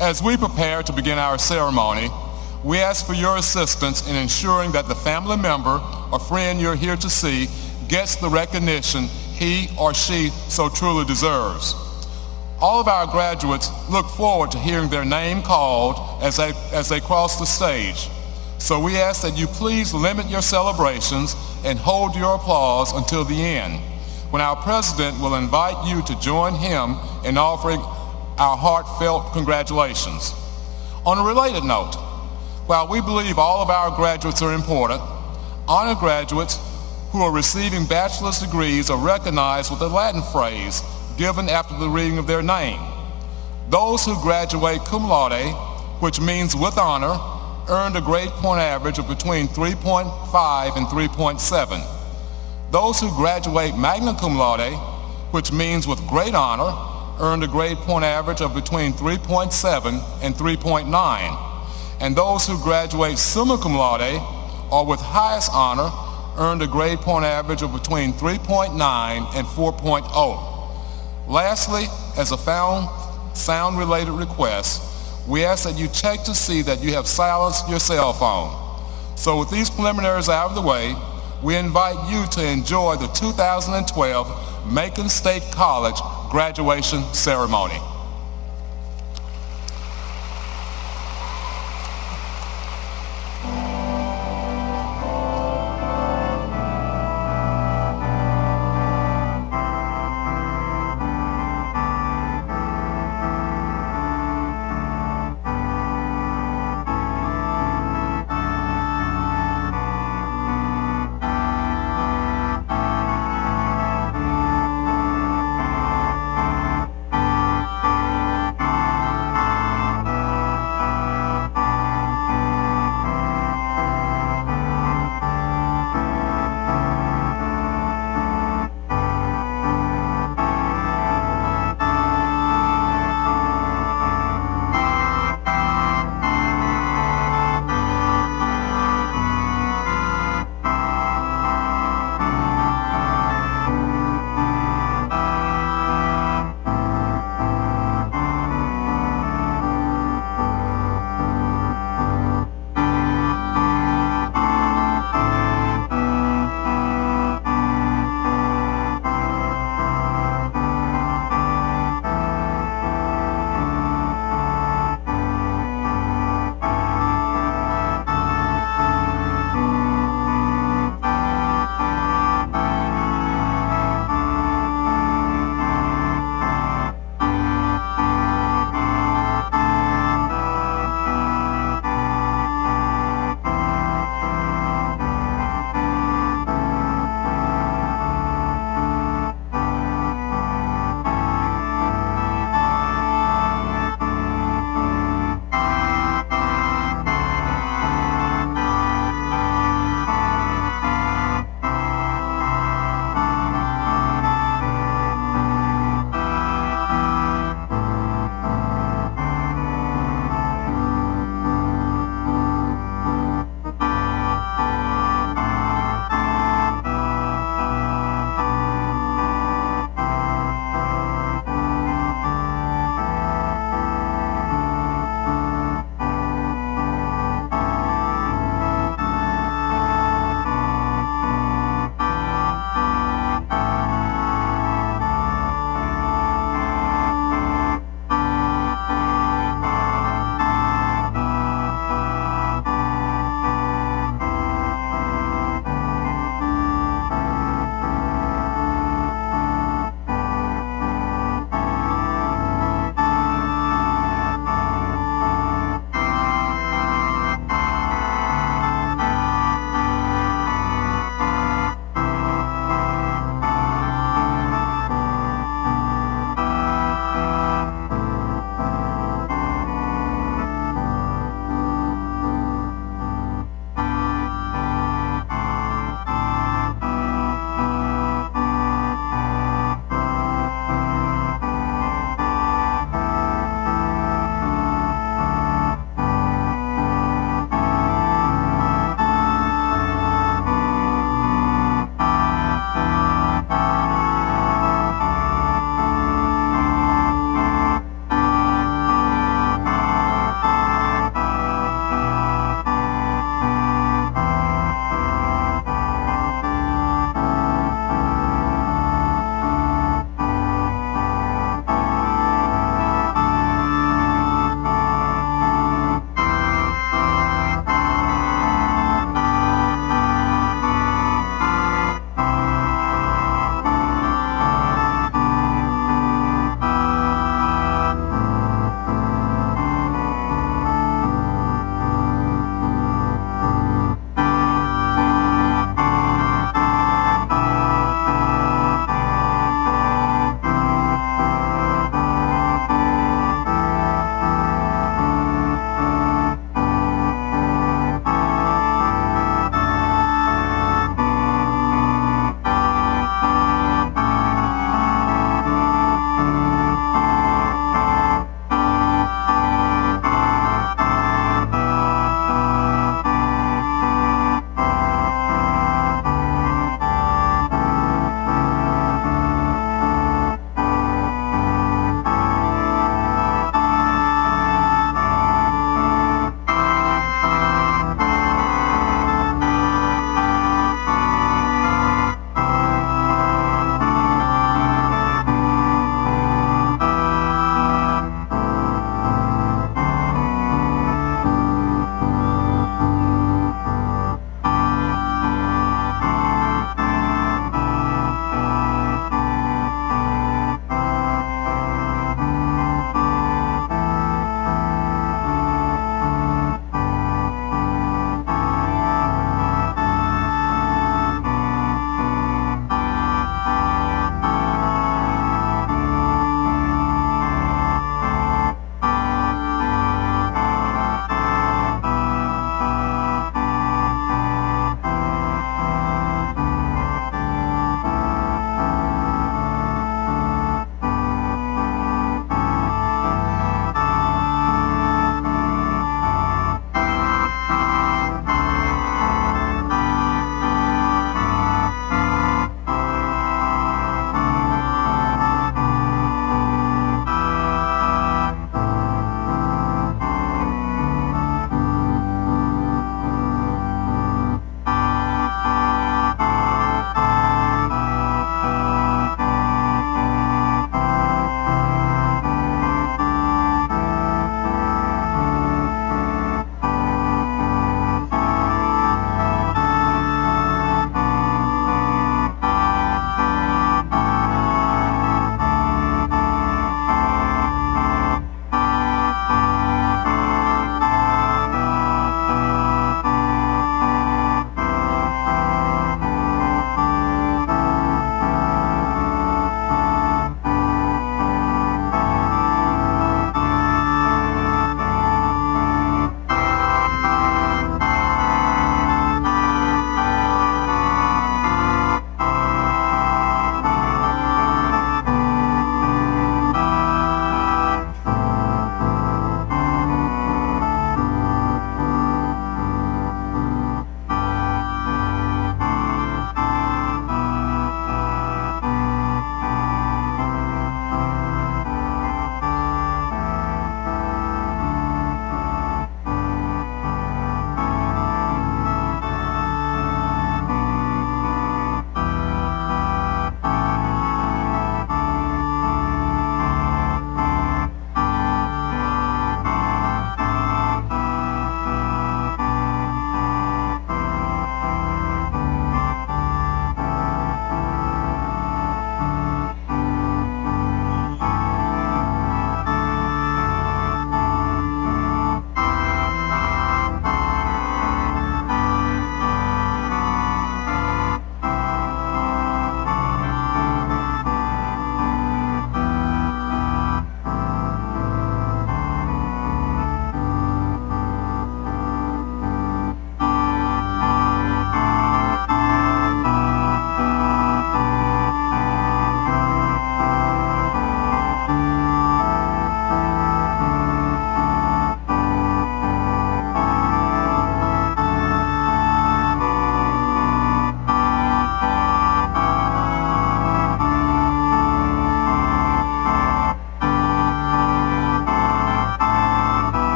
As we prepare to begin our ceremony, we ask for your assistance in ensuring that the family member or friend you're here to see gets the recognition he or she so truly deserves. All of our graduates look forward to hearing their name called as they cross the stage. So we ask that you please limit your celebrations and hold your applause until the end, when our president will invite you to join him in offering our heartfelt congratulations. On a related note, while we believe all of our graduates are important, honor graduates who are receiving bachelor's degrees are recognized with a Latin phrase given after the reading of their name. Those who graduate cum laude, which means with honor, earned a grade point average of between 3.5 and 3.7. Those who graduate magna cum laude, which means with great honor, earned a grade point average of between 3.7 and 3.9. And those who graduate summa cum laude, or with highest honor, earned a grade point average of between 3.9 and 4.0. Lastly, as a sound-related request, we ask that you check to see that you have silenced your cell phone. So with these preliminaries out of the way, we invite you to enjoy the 2012 Macon State College graduation ceremony.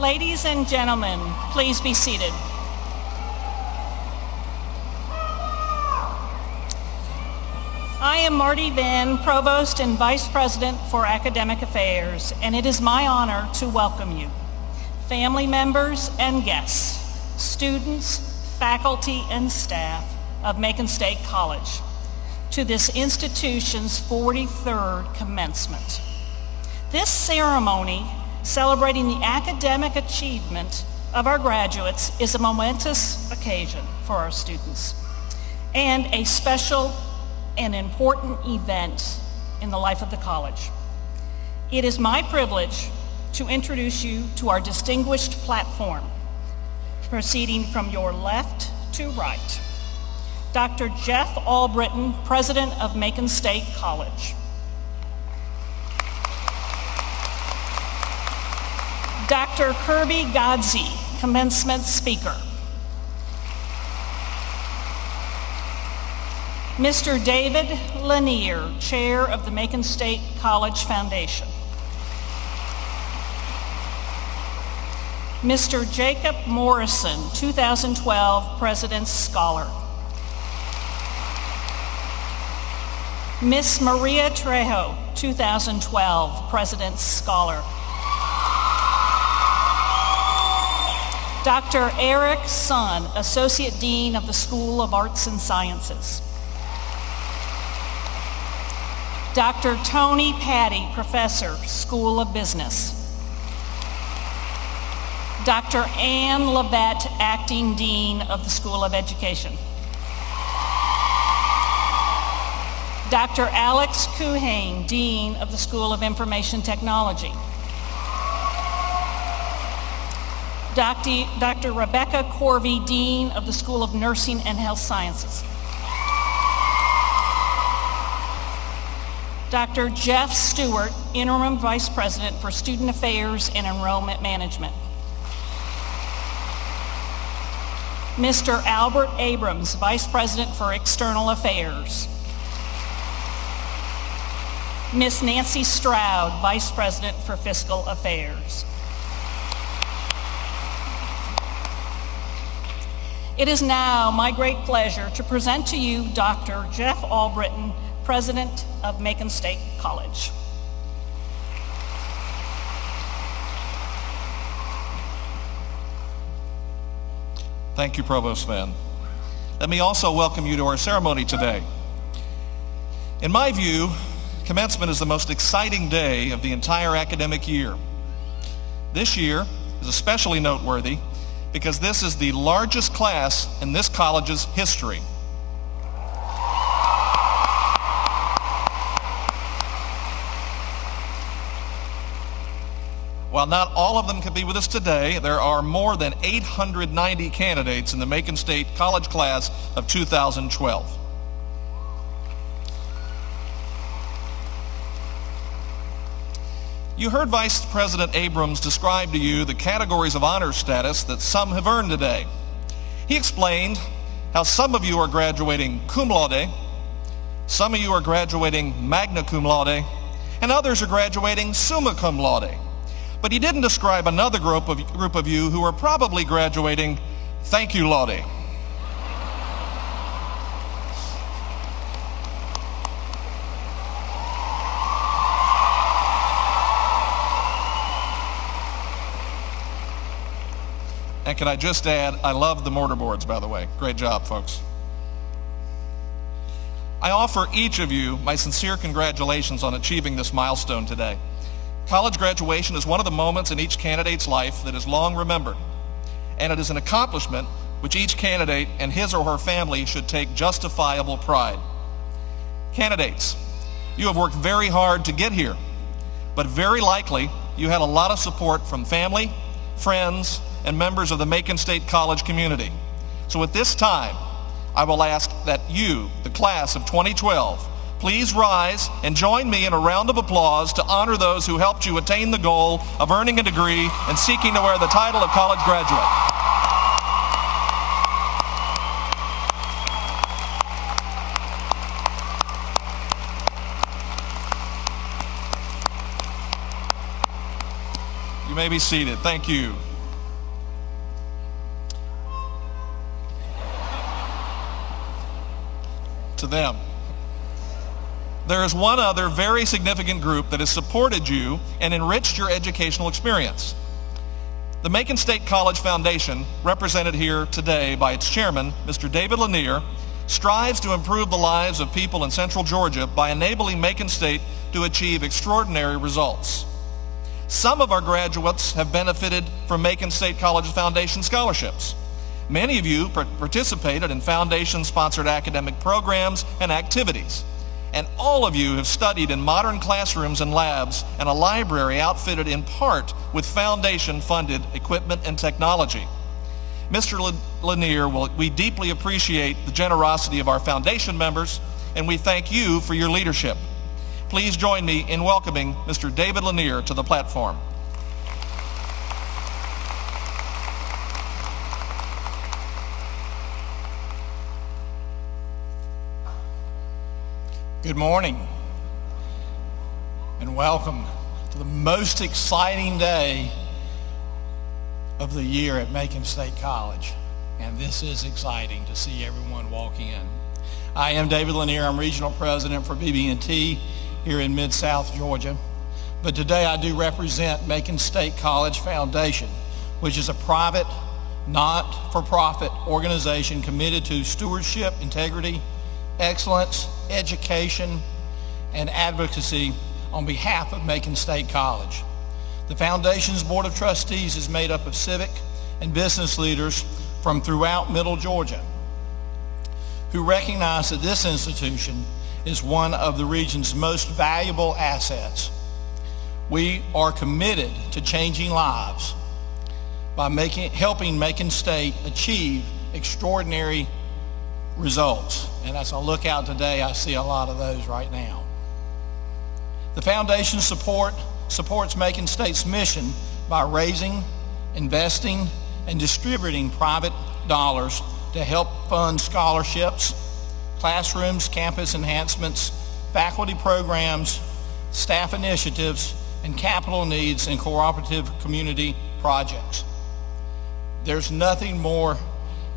Ladies and gentlemen, please be seated. I am Marty Venn, Provost and Vice President for Academic Affairs, and it is my honor to welcome you, family members and guests, students, faculty, and staff of Macon State College, to this institution's 43rd commencement. This ceremony, celebrating the academic achievement of our graduates, is a momentous occasion for our students and a special and important event in the life of the college. It is my privilege to introduce you to our distinguished platform, proceeding from your left to right. Dr. Jeff Albritton, President of Macon State College. Dr. Kirby Godsey, Commencement Speaker. Mr. David Lanier, Chair of the Macon State College Foundation. Mr. Jacob Morrison, 2012 President's Scholar. Miss Maria Trejo, 2012 President's Scholar. Dr. Eric Sun, Associate Dean of the School of Arts and Sciences. Dr. Tony Patty, Professor, School of Business. Dr. Ann Labette, Acting Dean of the School of Education. Dr. Alex Kuhane, Dean of the School of Information Technology. Dr. Rebecca Corvey, Dean of the School of Nursing and Health Sciences. Dr. Jeff Stewart, Interim Vice President for Student Affairs and Enrollment Management. Mr. Albert Abrams, Vice President for External Affairs. Ms. Nancy Stroud, Vice President for Fiscal Affairs. It is now my great pleasure to present to you Dr. Jeff Albritton, President of Macon State College. Thank you, Provost Venn. Let me also welcome you to our ceremony today. In my view, commencement is the most exciting day of the entire academic year. This year is especially noteworthy because this is the largest class in this college's history. While not all of them could be with us today, there are more than 890 candidates in the Macon State College class of 2012. You heard Vice President Abrams describe to you the categories of honor status that some have earned today. He explained how some of you are graduating cum laude, some of you are graduating magna cum laude, and others are graduating summa cum laude. But he didn't describe another group of you who are probably graduating thank you laude. And can I just add, I love the mortarboards, by the way. Great job, folks. I offer each of you my sincere congratulations on achieving this milestone today. College graduation is one of the moments in each candidate's life that is long remembered, and it is an accomplishment which each candidate and his or her family should take justifiable pride. Candidates, you have worked very hard to get here, but very likely you had a lot of support from family, friends, and members of the Macon State College community. So at this time, I will ask that you, the class of 2012, please rise and join me in a round of applause to honor those who helped you attain the goal of earning a degree and seeking to wear the title of college graduate. You may be seated. Thank you. to them. There is one other very significant group that has supported you and enriched your educational experience. The Macon State College Foundation, represented here today by its chairman, Mr. David Lanier, strives to improve the lives of people in Central Georgia by enabling Macon State to achieve extraordinary results. Some of our graduates have benefited from Macon State College Foundation scholarships. Many of you participated in foundation-sponsored academic programs and activities. And all of you have studied in modern classrooms and labs and a library outfitted in part with foundation-funded equipment and technology. Mr. Lanier, we deeply appreciate the generosity of our foundation members, and we thank you for your leadership. Please join me in welcoming Mr. David Lanier to the platform. Good morning and welcome to the most exciting day of the year at Macon State College. And this is exciting to see everyone walking in. I am David Lanier. I'm Regional President for BB&T here in Mid-South Georgia. But today I do represent Macon State College Foundation, which is a private, not-for-profit organization committed to stewardship, integrity, excellence, education, and advocacy on behalf of Macon State College. The Foundation's Board of Trustees is made up of civic and business leaders from throughout Middle Georgia who recognize that this institution is one of the region's most valuable assets. We are committed to changing lives by helping Macon State achieve extraordinary results. And as I look out today, I see a lot of those right now. The foundation supports Macon State's mission by raising, investing, and distributing private dollars to help fund scholarships, classrooms, campus enhancements, faculty programs, staff initiatives, and capital needs and cooperative community projects. There's nothing more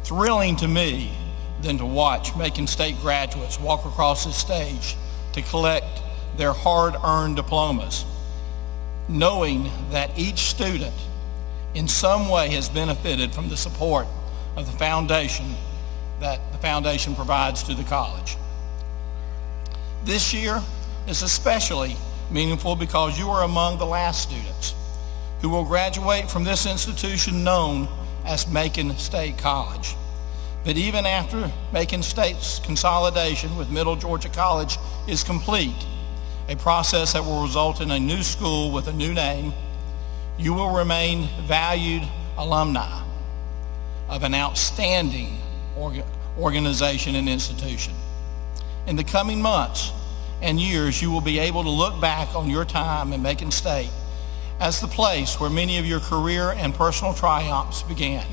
thrilling to me than to watch Macon State graduates walk across this stage to collect their hard-earned diplomas, knowing that each student in some way has benefited from the support of the foundation that the foundation provides to the college. This year is especially meaningful because you are among the last students who will graduate from this institution known as Macon State College. But even after Macon State's consolidation with Middle Georgia College is complete, a process that will result in a new school with a new name, you will remain valued alumni of an outstanding organization and institution. In the coming months and years, you will be able to look back on your time at Macon State as the place where many of your career and personal triumphs began.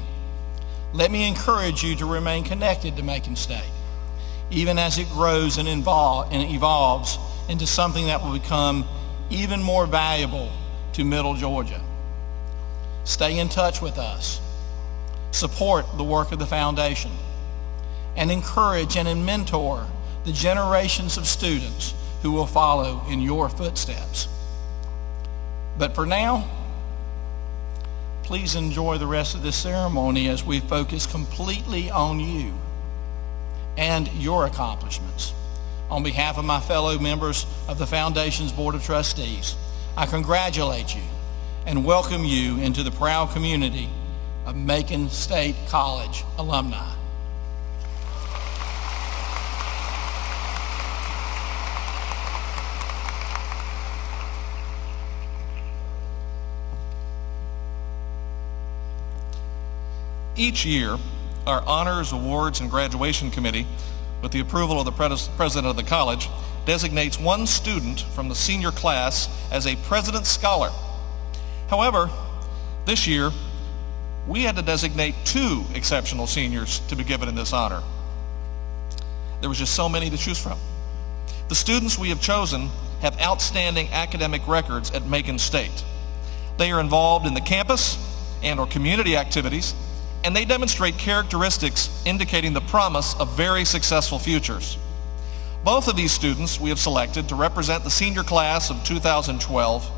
Let me encourage you to remain connected to Macon State, even as it grows and evolves into something that will become even more valuable to Middle Georgia. Stay in touch with us, support the work of the foundation, and encourage and mentor the generations of students who will follow in your footsteps. But for now, please enjoy the rest of this ceremony as we focus completely on you and your accomplishments. On behalf of my fellow members of the Foundation's Board of Trustees, I congratulate you and welcome you into the proud community of Macon State College alumni. Each year, our Honors, Awards, and Graduation Committee, with the approval of the President of the college, designates one student from the senior class as a President's Scholar. However, this year, we had to designate 2 exceptional seniors to be given in this honor. There was just so many to choose from. The students we have chosen have outstanding academic records at Macon State. They are involved in the campus and/or community activities, and they demonstrate characteristics indicating the promise of very successful futures. Both of these students we have selected to represent the senior class of 2012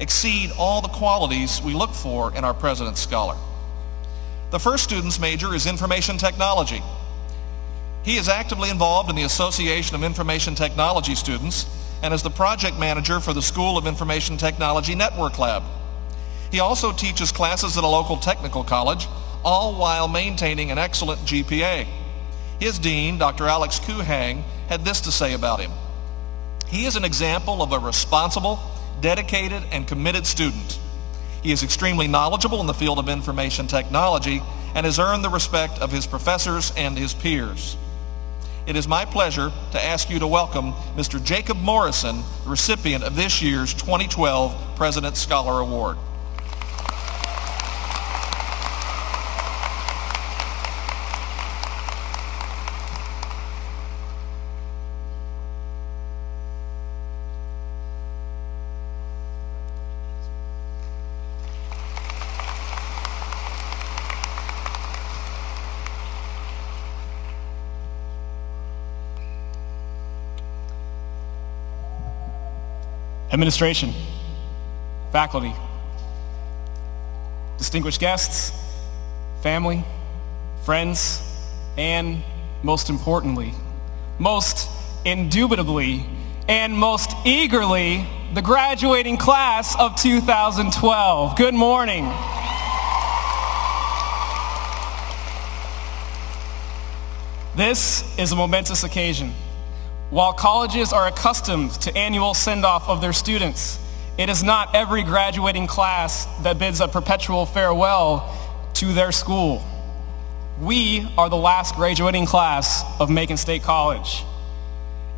exceed all the qualities we look for in our President's Scholar. The first student's major is information technology. He is actively involved in the Association of Information Technology Students and is the project manager for the School of Information Technology Network Lab. He also teaches classes at a local technical college, all while maintaining an excellent GPA. His dean, Dr. Alex Kuhang, had this to say about him. He is an example of a responsible, dedicated, and committed student. He is extremely knowledgeable in the field of information technology and has earned the respect of his professors and his peers. It is my pleasure to ask you to welcome Mr. Jacob Morrison, the recipient of this year's 2012 President's Scholar Award. Administration, faculty, distinguished guests, family, friends, and most importantly, most indubitably, and most eagerly, the graduating class of 2012. Good morning. This is a momentous occasion. While colleges are accustomed to annual send-off of their students, it is not every graduating class that bids a perpetual farewell to their school. We are the last graduating class of Macon State College.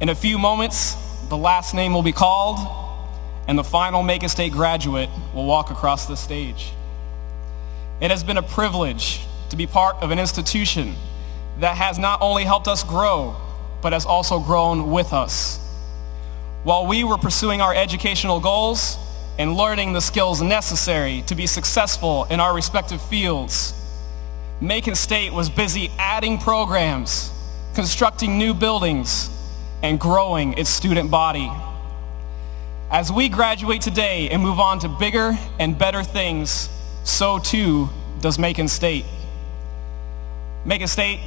In a few moments, the last name will be called, and the final Macon State graduate will walk across the stage. It has been a privilege to be part of an institution that has not only helped us grow, but has also grown with us. While we were pursuing our educational goals and learning the skills necessary to be successful in our respective fields, Macon State was busy adding programs, constructing new buildings, and growing its student body. As we graduate today and move on to bigger and better things, so too does Macon State. Macon State,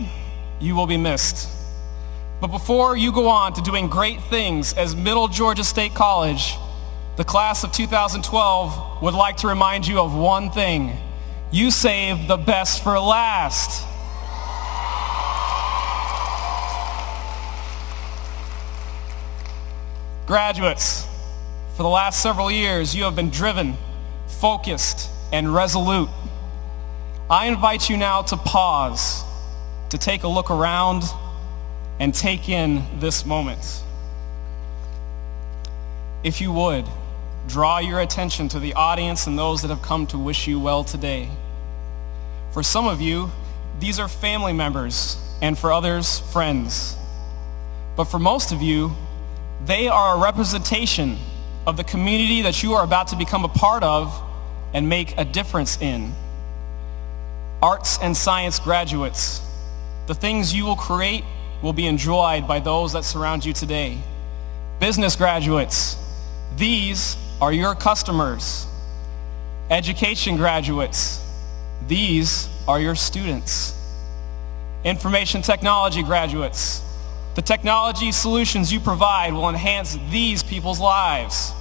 you will be missed. But before you go on to doing great things as Middle Georgia State College, the class of 2012 would like to remind you of one thing. You saved the best for last. Graduates, for the last several years, you have been driven, focused, and resolute. I invite you now to pause, to take a look around, and take in this moment. If you would, draw your attention to the audience and those that have come to wish you well today. For some of you, these are family members, and for others, friends. But for most of you, they are a representation of the community that you are about to become a part of and make a difference in. Arts and science graduates, the things you will create will be enjoyed by those that surround you today. Business graduates, these are your customers. Education graduates, these are your students. Information technology graduates, the technology solutions you provide will enhance these people's lives.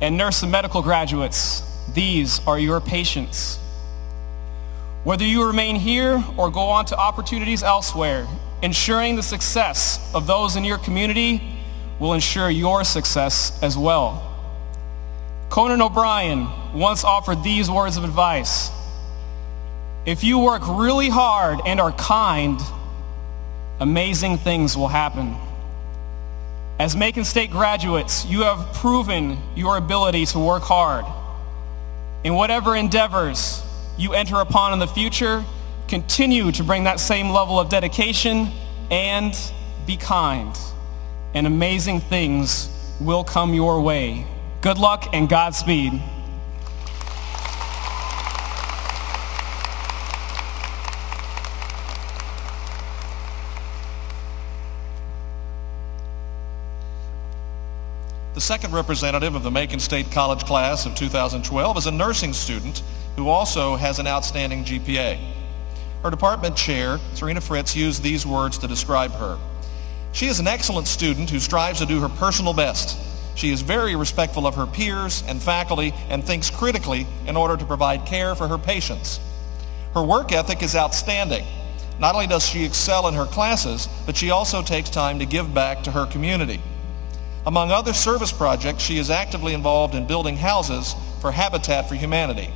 And nurse and medical graduates, these are your patients. Whether you remain here or go on to opportunities elsewhere, ensuring the success of those in your community will ensure your success as well. Conan O'Brien once offered these words of advice: if you work really hard and are kind, amazing things will happen. As Macon State graduates, you have proven your ability to work hard. In whatever endeavors you enter upon in the future, continue to bring that same level of dedication and be kind, and amazing things will come your way. Good luck and Godspeed. The second representative of the Macon State College class of 2012 is a nursing student who also has an outstanding GPA. Her department chair, Serena Fritz, used these words to describe her. She is an excellent student who strives to do her personal best. She is very respectful of her peers and faculty and thinks critically in order to provide care for her patients. Her work ethic is outstanding. Not only does she excel in her classes, but she also takes time to give back to her community. Among other service projects, she is actively involved in building houses for Habitat for Humanity.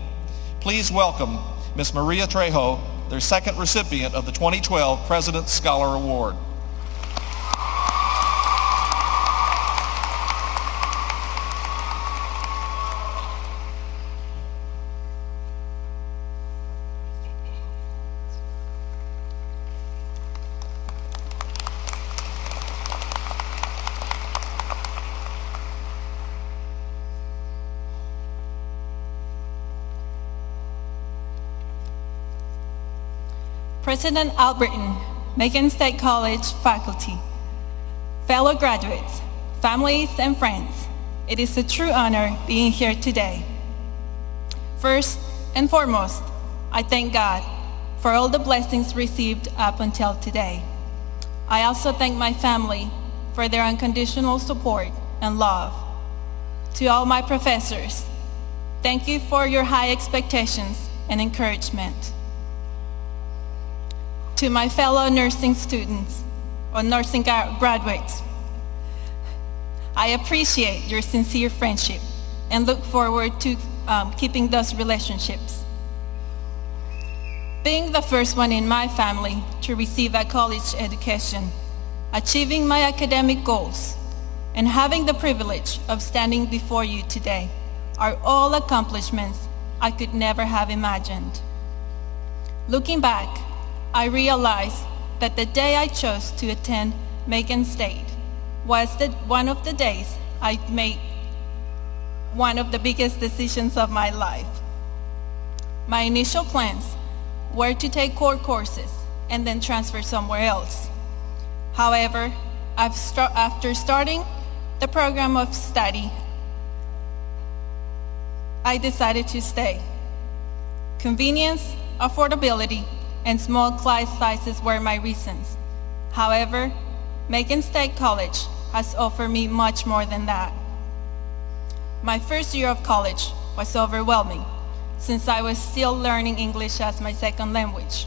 Please welcome Ms. Maria Trejo, their second recipient of the 2012 President's Scholar Award. President Alberton, Macon State College faculty, fellow graduates, families, and friends, it is a true honor being here today. First and foremost, I thank God for all the blessings received up until today. I also thank my family for their unconditional support and love. To all my professors, thank you for your high expectations and encouragement. To my fellow nursing students or nursing graduates, I appreciate your sincere friendship and look forward to keeping those relationships. Being the first one in my family to receive a college education, achieving my academic goals, and having the privilege of standing before you today are all accomplishments I could never have imagined. Looking back, I realized that the day I chose to attend Macon State was one of the days I made one of the biggest decisions of my life. My initial plans were to take core courses and then transfer somewhere else. However, after starting the program of study, I decided to stay. Convenience, affordability, and small class sizes were my reasons. However, Macon State College has offered me much more than that. My first year of college was overwhelming since I was still learning English as my second language.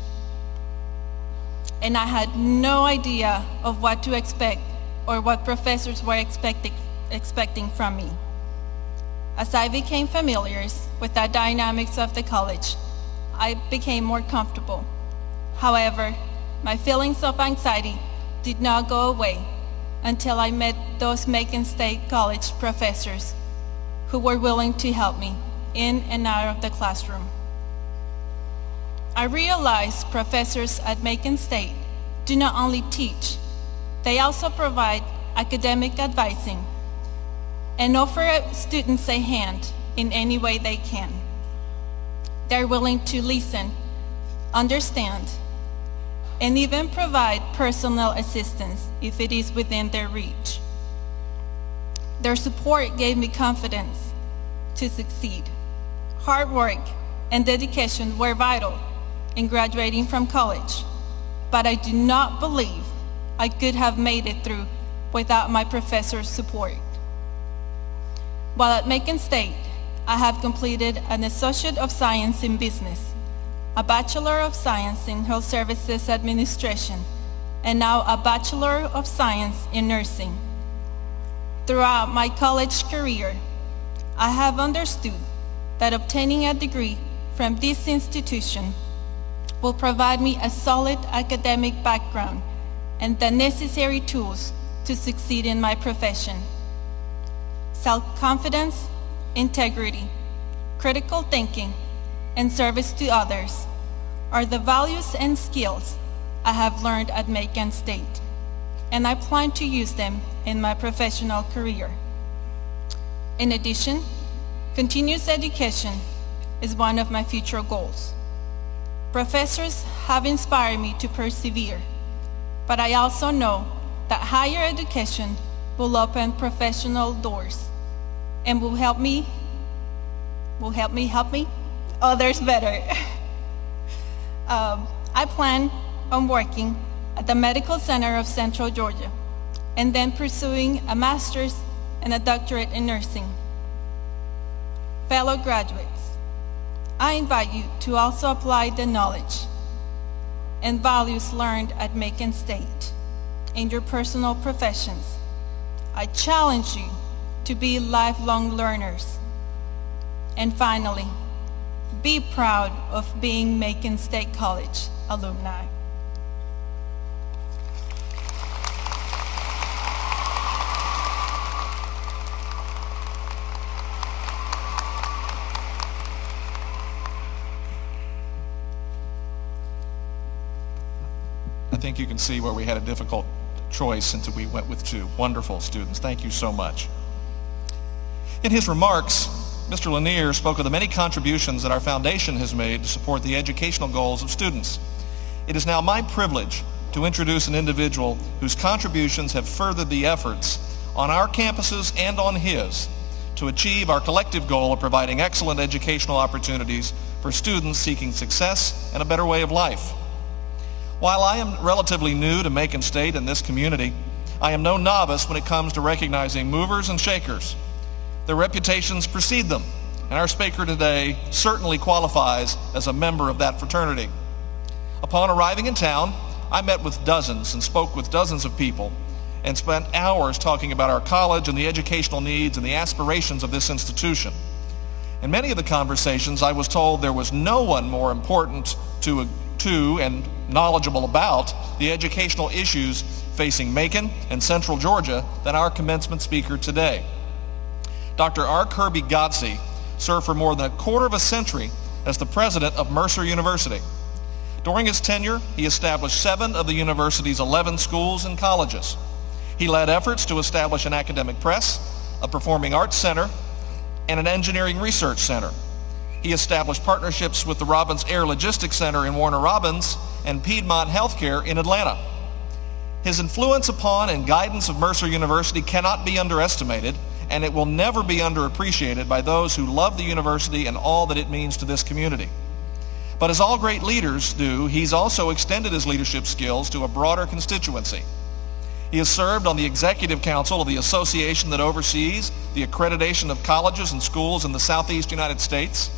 And I had no idea of what to expect or what professors were expecting from me. As I became familiar with the dynamics of the college, I became more comfortable. However, my feelings of anxiety did not go away until I met those Macon State College professors who were willing to help me in and out of the classroom. I realized professors at Macon State do not only teach, they also provide academic advising and offer students a hand in any way they can. They're willing to listen, understand, and even provide personal assistance if it is within their reach. Their support gave me confidence to succeed. Hard work and dedication were vital in graduating from college, but I do not believe I could have made it through without my professors' support. While at Macon State, I have completed an Associate of Science in Business, a Bachelor of Science in Health Services Administration, and now a Bachelor of Science in Nursing. Throughout my college career, I have understood that obtaining a degree from this institution will provide me a solid academic background and the necessary tools to succeed in my profession. Self-confidence, integrity, critical thinking, and service to others are the values and skills I have learned at Macon State, and I plan to use them in my professional career. In addition, continuous education is one of my future goals. Professors have inspired me to persevere, but I also know that higher education will open professional doors and will help me help others better. I plan on working at the Medical Center of Central Georgia and then pursuing a master's and a doctorate in nursing. Fellow graduates, I invite you to also apply the knowledge and values learned at Macon State in your personal professions. I challenge you to be lifelong learners. And finally, be proud of being Macon State College alumni. I think you can see where we had a difficult choice until we went with two wonderful students. Thank you so much. In his remarks, Mr. Lanier spoke of the many contributions that our foundation has made to support the educational goals of students. It is now my privilege to introduce an individual whose contributions have furthered the efforts on our campuses and on his to achieve our collective goal of providing excellent educational opportunities for students seeking success and a better way of life. While I am relatively new to Macon State and this community, I am no novice when it comes to recognizing movers and shakers. Their reputations precede them, and our speaker today certainly qualifies as a member of that fraternity. Upon arriving in town, I met with dozens and spoke with dozens of people and spent hours talking about our college and the educational needs and the aspirations of this institution. In many of the conversations, I was told there was no one more important to and knowledgeable about the educational issues facing Macon and Central Georgia than our commencement speaker today. Dr. R. Kirby Godsey served for more than a quarter of a century as the president of Mercer University. During his tenure, he established 7 of the university's 11 schools and colleges. He led efforts to establish an academic press, a performing arts center, and an engineering research center. He established partnerships with the Robbins Air Logistics Center in Warner Robins and Piedmont Healthcare in Atlanta. His influence upon and guidance of Mercer University cannot be underestimated, and it will never be underappreciated by those who love the university and all that it means to this community. But as all great leaders do, he's also extended his leadership skills to a broader constituency. He has served on the executive council of the association that oversees the accreditation of colleges and schools in the Southeast United States.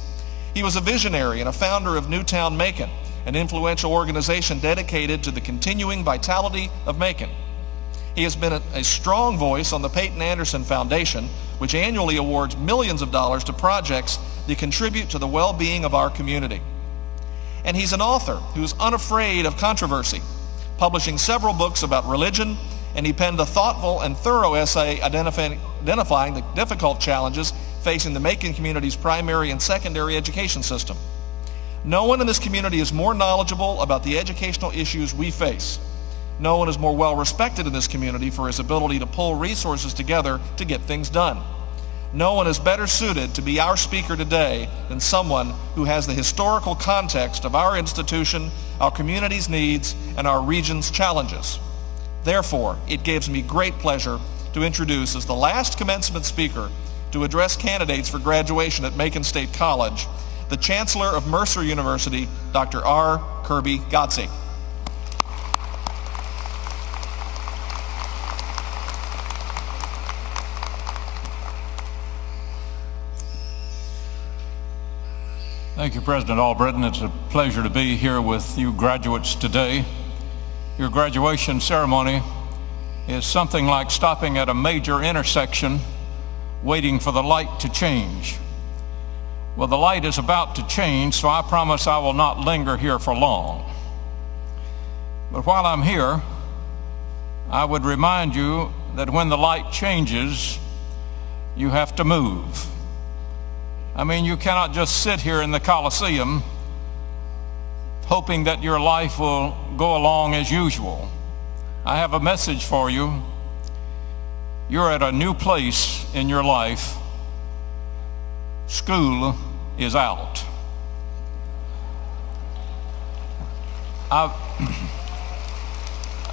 He was a visionary and a founder of Newtown Macon, an influential organization dedicated to the continuing vitality of Macon. He has been a strong voice on the Peyton Anderson Foundation, which annually awards millions of dollars to projects that contribute to the well-being of our community. And he's an author who's unafraid of controversy, publishing several books about religion, and he penned a thoughtful and thorough essay identifying the difficult challenges facing the Macon community's primary and secondary education system. No one in this community is more knowledgeable about the educational issues we face. No one is more well respected in this community for his ability to pull resources together to get things done. No one is better suited to be our speaker today than someone who has the historical context of our institution, our community's needs, and our region's challenges. Therefore, it gives me great pleasure to introduce as the last commencement speaker to address candidates for graduation at Macon State College, the Chancellor of Mercer University, Dr. R. Kirby Godsey. Thank you, President Albritton. It's a pleasure to be here with you graduates today. Your graduation ceremony is something like stopping at a major intersection waiting for the light to change. Well, the light is about to change, so I promise I will not linger here for long. But while I'm here, I would remind you that when the light changes, you have to move. I mean, you cannot just sit here in the Coliseum hoping that your life will go along as usual. I have a message for you. You're at a new place in your life. School is out. I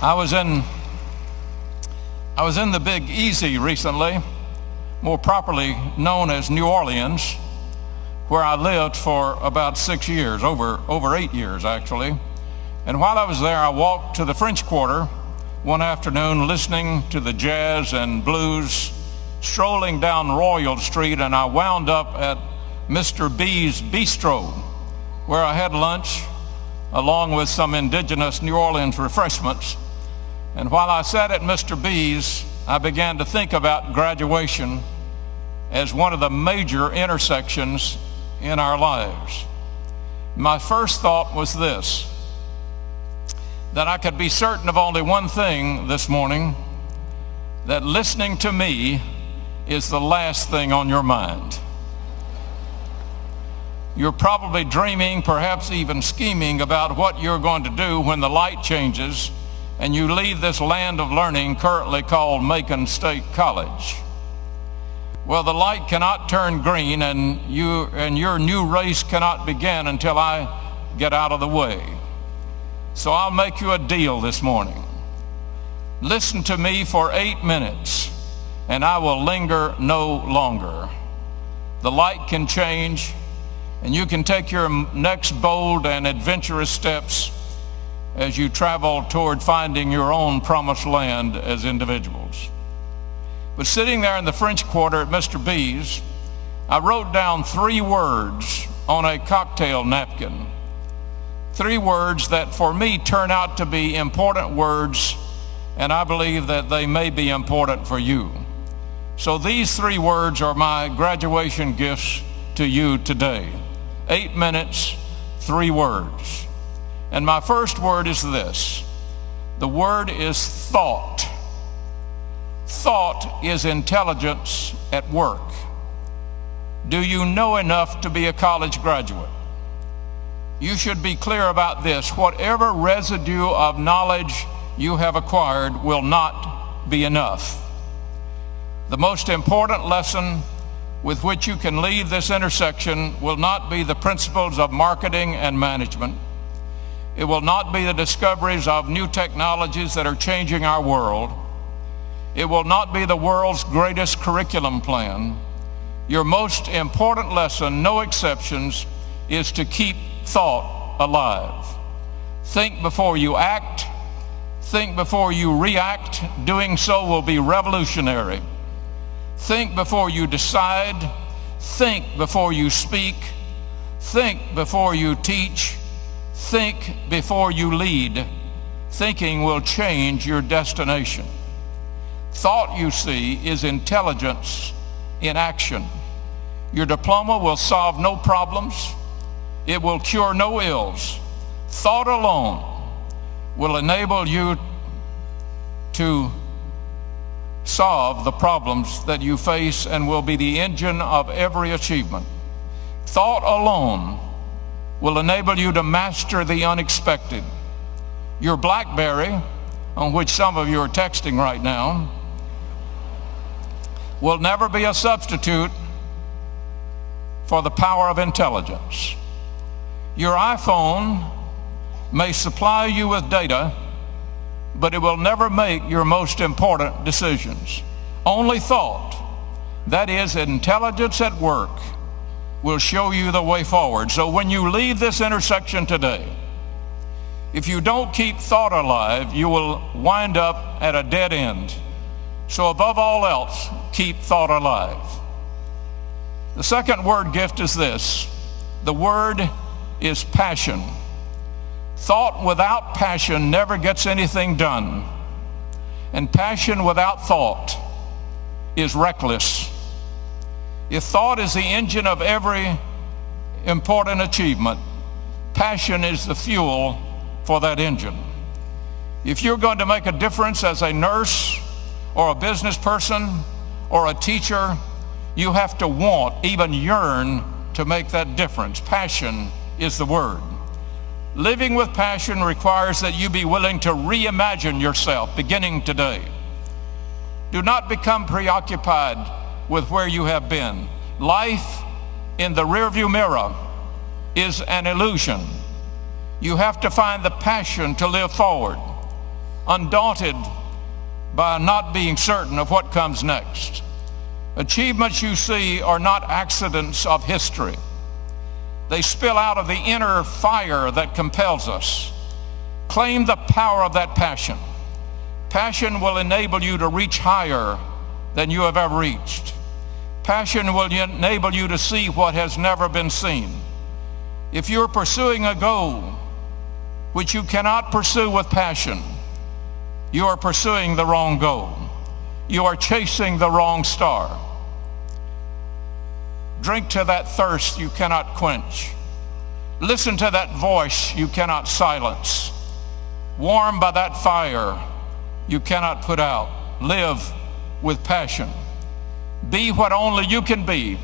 was in I was in the Big Easy recently, more properly known as New Orleans, where I lived for about 6 years, over 8 years actually. And while I was there, I walked to the French Quarter one afternoon listening to the jazz and blues, strolling down Royal Street, and I wound up at Mr. B's Bistro, where I had lunch along with some indigenous New Orleans refreshments. And while I sat at Mr. B's, I began to think about graduation as one of the major intersections in our lives. My first thought was this, that I could be certain of only one thing this morning, that listening to me is the last thing on your mind. You're probably dreaming, perhaps even scheming about what you're going to do when the light changes and you leave this land of learning currently called Macon State College. Well, the light cannot turn green and your new race cannot begin until I get out of the way. So I'll make you a deal this morning. Listen to me for 8 minutes and I will linger no longer. The light can change and you can take your next bold and adventurous steps as you travel toward finding your own promised land as individuals. But sitting there in the French Quarter at Mr. B's, I wrote down 3 words on a cocktail napkin. 3 words that for me turn out to be important words, and I believe that they may be important for you. So these 3 words are my graduation gifts to you today. 8 minutes, 3 words. And my first word is this. The word is thought. Thought is intelligence at work. Do you know enough to be a college graduate? You should be clear about this. Whatever residue of knowledge you have acquired will not be enough. The most important lesson with which you can leave this intersection will not be the principles of marketing and management. It will not be the discoveries of new technologies that are changing our world. It will not be the world's greatest curriculum plan. Your most important lesson, no exceptions, is to keep thought alive. Think before you act. Think before you react. Doing so will be revolutionary. Think before you decide. Think before you speak. Think before you teach. Think before you lead. Thinking will change your destination. Thought, you see, is intelligence in action. Your diploma will solve no problems. It will cure no ills. Thought alone will enable you to solve the problems that you face and will be the engine of every achievement. Thought alone will enable you to master the unexpected. Your BlackBerry, on which some of you are texting right now, will never be a substitute for the power of intelligence. Your iPhone may supply you with data, but it will never make your most important decisions. Only thought, that is intelligence at work, will show you the way forward. So when you leave this intersection today, if you don't keep thought alive, you will wind up at a dead end. So above all else, keep thought alive. The second word gift is this. The word is passion. Thought without passion never gets anything done. And passion without thought is reckless. If thought is the engine of every important achievement, passion is the fuel for that engine. If you're going to make a difference as a nurse or a business person or a teacher, you have to want, even yearn, to make that difference. Passion is the word. Living with passion requires that you be willing to reimagine yourself beginning today. Do not become preoccupied with where you have been. Life in the rearview mirror is an illusion. You have to find the passion to live forward. Undaunted, by not being certain of what comes next. Achievements you see are not accidents of history. They spill out of the inner fire that compels us. Claim the power of that passion. Passion will enable you to reach higher than you have ever reached. Passion will enable you to see what has never been seen. If you're pursuing a goal which you cannot pursue with passion, you are pursuing the wrong goal. You are chasing the wrong star. Drink to that thirst you cannot quench. Listen to that voice you cannot silence. Warmed by that fire you cannot put out. Live with passion. Be what only you can be.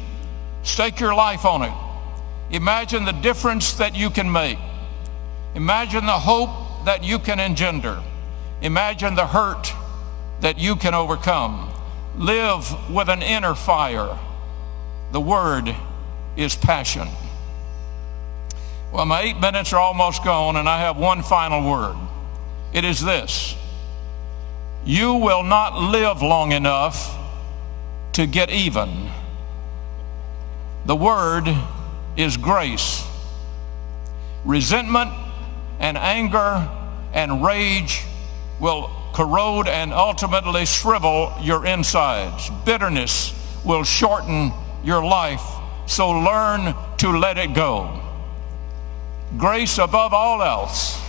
Stake your life on it. Imagine the difference that you can make. Imagine the hope that you can engender. Imagine the hurt that you can overcome. Live with an inner fire. The word is passion. Well, my 8 minutes are almost gone, and I have one final word. It is this: you will not live long enough to get even. The word is grace. Resentment and anger and rage will corrode and ultimately shrivel your insides. Bitterness will shorten your life, so learn to let it go. Grace above all else.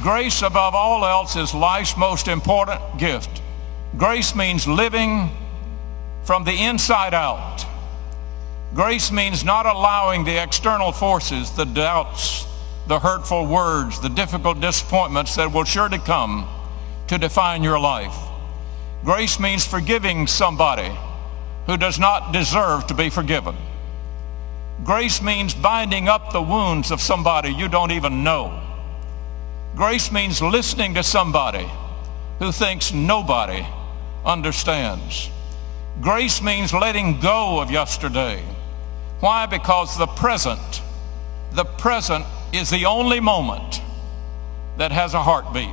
Grace above all else is life's most important gift. Grace means living from the inside out. Grace means not allowing the external forces, the doubts, the hurtful words, the difficult disappointments that will surely come to define your life. Grace means forgiving somebody who does not deserve to be forgiven. Grace means binding up the wounds of somebody you don't even know. Grace means listening to somebody who thinks nobody understands. Grace means letting go of yesterday. Why? Because the present is the only moment that has a heartbeat.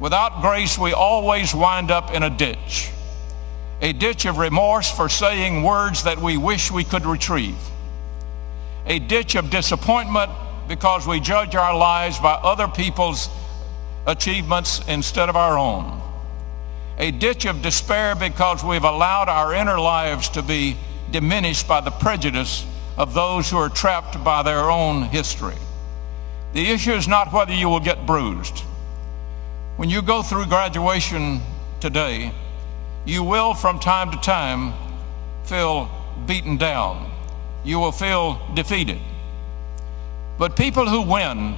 Without grace, we always wind up in a ditch of remorse for saying words that we wish we could retrieve, a ditch of disappointment because we judge our lives by other people's achievements instead of our own, a ditch of despair because we've allowed our inner lives to be diminished by the prejudice of those who are trapped by their own history. The issue is not whether you will get bruised. When you go through graduation today, you will from time to time feel beaten down. You will feel defeated. But people who win,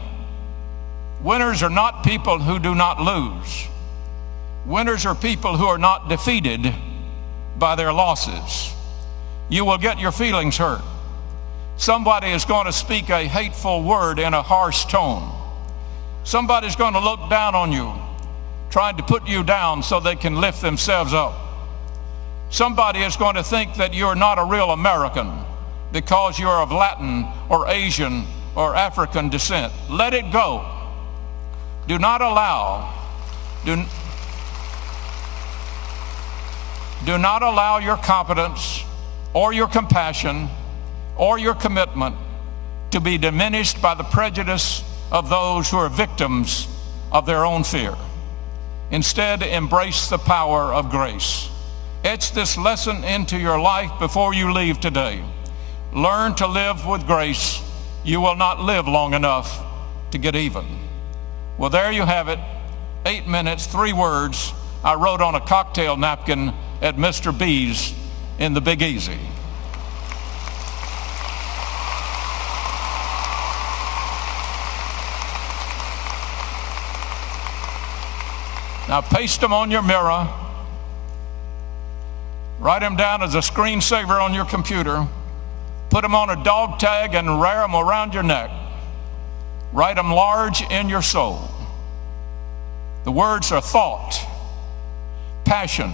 winners are not people who do not lose. Winners are people who are not defeated by their losses. You will get your feelings hurt. Somebody is going to speak a hateful word in a harsh tone. Somebody's going to look down on you, trying to put you down so they can lift themselves up. Somebody is going to think that you're not a real American because you're of Latin or Asian or African descent. Let it go. Do not allow your competence or your compassion or your commitment to be diminished by the prejudice of those who are victims of their own fear. Instead, embrace the power of grace. Etch this lesson into your life before you leave today. Learn to live with grace. You will not live long enough to get even. Well, there you have it. 8 minutes, 3 words I wrote on a cocktail napkin at Mr. B's in the Big Easy. Now paste them on your mirror. Write them down as a screensaver on your computer. Put them on a dog tag and wear them around your neck. Write them large in your soul. The words are thought, passion,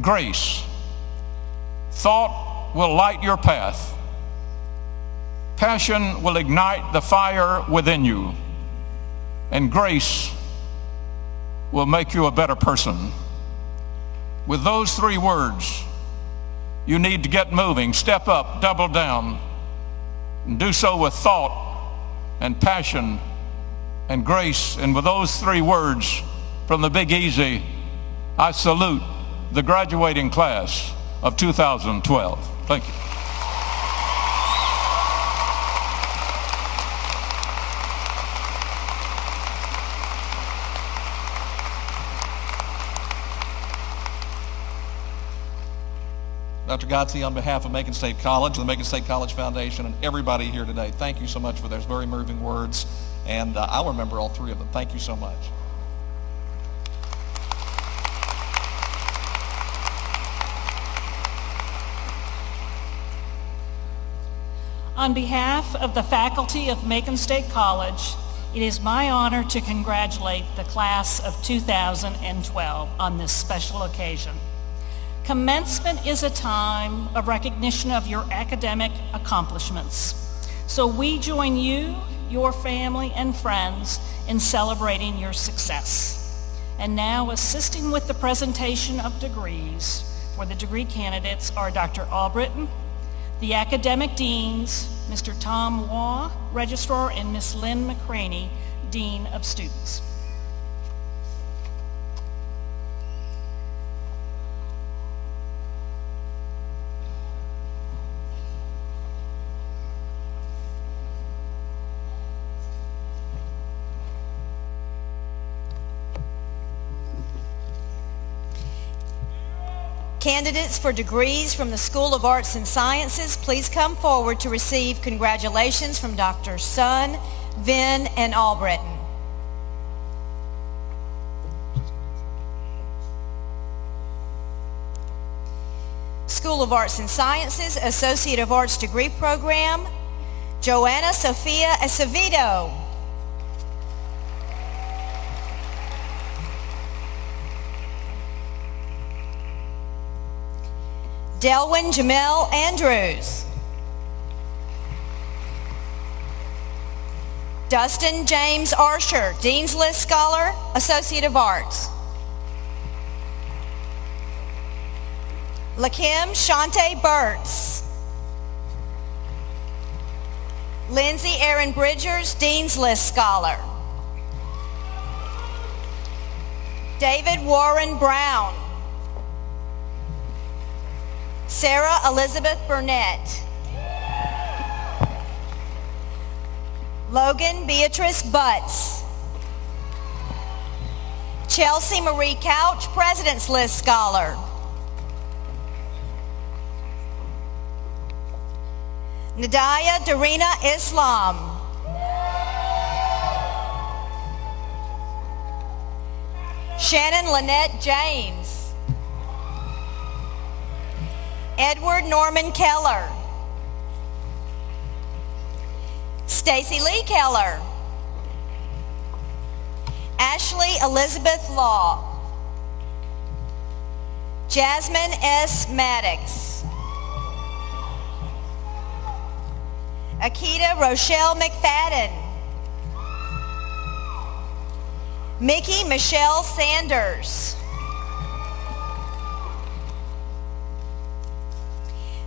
grace. Thought will light your path. Passion will ignite the fire within you, and grace will make you a better person. With those three words, you need to get moving, step up, double down, and do so with thought and passion and grace. And with those three words from the Big Easy, I salute the graduating class of 2012. Thank you. Dr. Gotze, on behalf of Macon State College, the Macon State College Foundation, and everybody here today, thank you so much for those very moving words, and I'll remember all three of them. Thank you so much. On behalf of the faculty of Macon State College, it is my honor to congratulate the class of 2012 on this special occasion. Commencement is a time of recognition of your academic accomplishments. So we join you, your family, and friends in celebrating your success. And now, assisting with the presentation of degrees for the degree candidates are Dr. Albritton, the academic deans, Mr. Tom Waugh, Registrar, and Ms. Lynn McCraney, Dean of Students. Candidates for degrees from the School of Arts and Sciences, please come forward to receive congratulations from Dr. Sun, Venn, and Albritton. School of Arts and Sciences, Associate of Arts degree program, Joanna Sophia Acevedo. Delwyn Jamel Andrews. Dustin James Archer, Dean's List Scholar, Associate of Arts. Lakim Shante Burtz. Lindsay Aaron Bridgers, Dean's List Scholar. David Warren Brown. Sarah Elizabeth Burnett. Logan Beatrice Butts. Chelsea Marie Couch, President's List Scholar. Nadaya Darina Islam. Shannon Lynette James. Edward Norman Keller. Stacy Lee Keller. Ashley Elizabeth Law. Jasmine S. Maddox. Akita Rochelle McFadden. Mickey Michelle Sanders.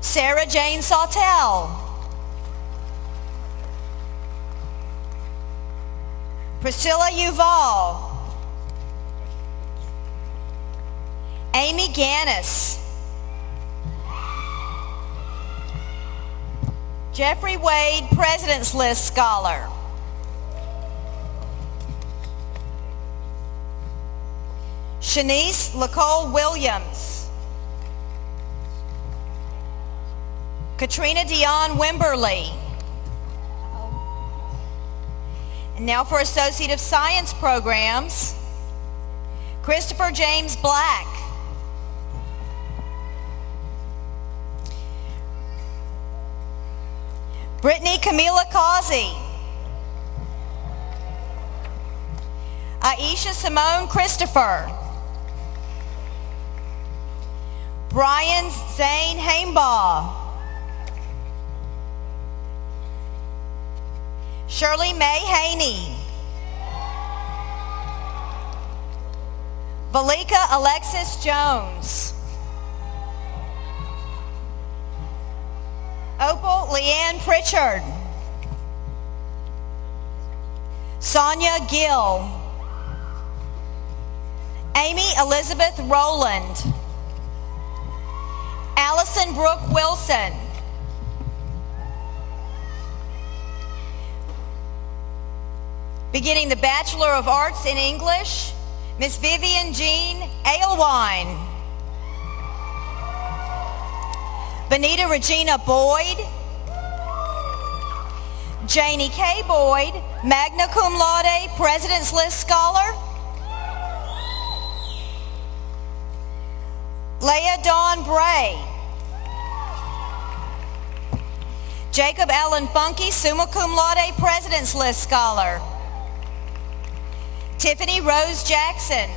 Sarah Jane Sawtell. Priscilla Uval. Amy Gannis. Jeffrey Wade, President's List Scholar. Shanice Lacole Williams. Katrina Dion Wimberly. And now for Associate of Science programs, Christopher James Black. Brittany Camila Causey. Aisha Simone Christopher. Brian Zane Haimbaugh. Shirley Mae Haney. Valika Alexis Jones. Opal Leanne Pritchard. Sonia Gill. Amy Elizabeth Rowland. Allison Brooke Wilson. Beginning the Bachelor of Arts in English, Miss Vivian Jean Aylwine. Benita Regina Boyd. Janie K. Boyd, magna cum laude, President's List Scholar. Leah Dawn Bray. Jacob Allen Funky, summa cum laude, President's List Scholar. Tiffany Rose Jackson.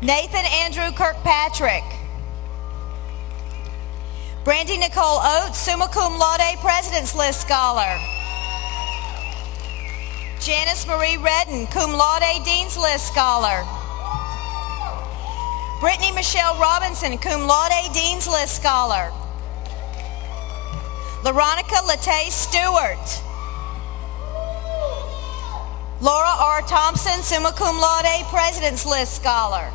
Nathan Andrew Kirkpatrick. Brandy Nicole Oates, summa cum laude, President's List Scholar. Janice Marie Redden, cum laude, Dean's List Scholar. Brittany Michelle Robinson, cum laude, Dean's List Scholar. Veronica Latay Stewart. Laura R. Thompson, summa cum laude, President's List Scholar.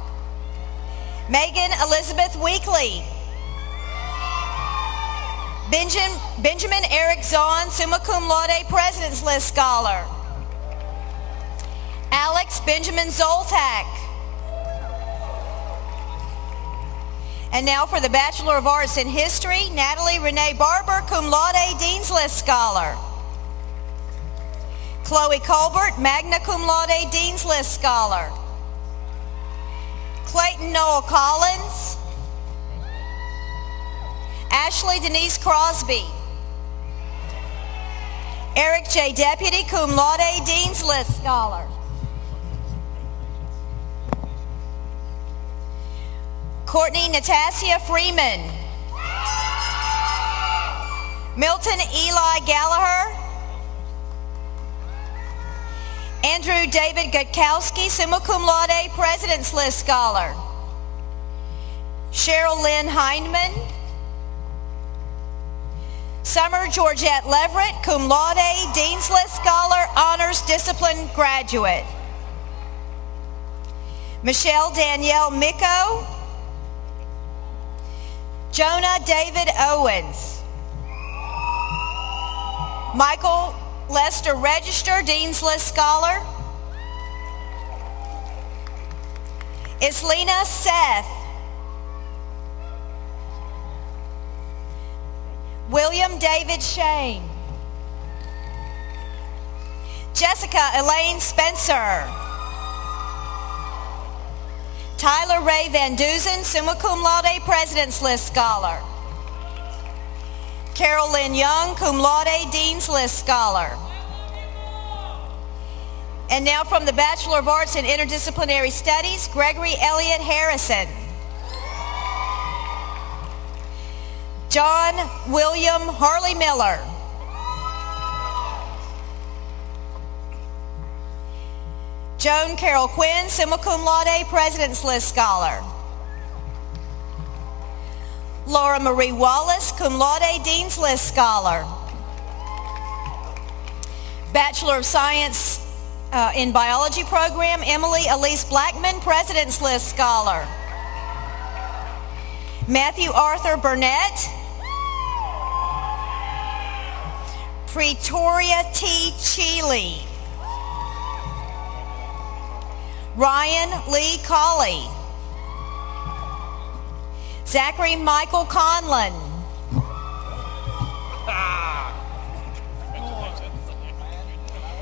Megan Elizabeth Weekly. Benjamin Eric Zahn, summa cum laude, President's List Scholar. Alex Benjamin Zoltak. And now for the Bachelor of Arts in History, Natalie Renee Barber, cum laude, Dean's List Scholar. Chloe Colbert, magna cum laude, Dean's List Scholar. Clayton Noel Collins. Ashley Denise Crosby. Eric J. Deputy, cum laude, Dean's List Scholar. Courtney Natasia Freeman. Milton Eli Gallagher. Andrew David Gutkowski, summa cum laude, President's List Scholar. Cheryl Lynn Hindman. Summer Georgette Leverett, cum laude, Dean's List Scholar, Honors Discipline Graduate. Michelle Danielle Micco. Jonah David Owens. Michael Lester Register, Dean's List Scholar. Islena Seth. William David Shane. Jessica Elaine Spencer. Tyler Ray Van Dusen, summa cum laude, President's List Scholar. Carol Lynn Young, cum laude, Dean's List Scholar. And now from the Bachelor of Arts in Interdisciplinary Studies, Gregory Elliott Harrison. John William Harley Miller. Joan Carol Quinn, summa cum laude, President's List Scholar. Laura Marie Wallace, cum laude, Dean's List Scholar. Bachelor of Science in Biology program, Emily Elise Blackman, President's List Scholar. Matthew Arthur Burnett. Pretoria T. Cheeley. Ryan Lee Colley. Zachary Michael Conlon.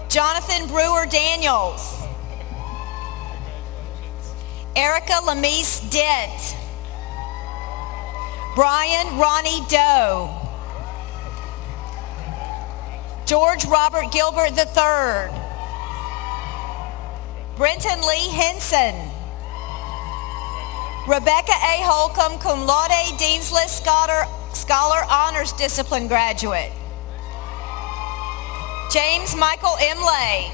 Jonathan Brewer Daniels. Erica Lamise Dent. Brian Ronnie Doe. George Robert Gilbert III. Brenton Lee Henson. Rebecca A. Holcomb, cum laude, Dean's List Scholar, Honors Discipline Graduate. James Michael M. Lay.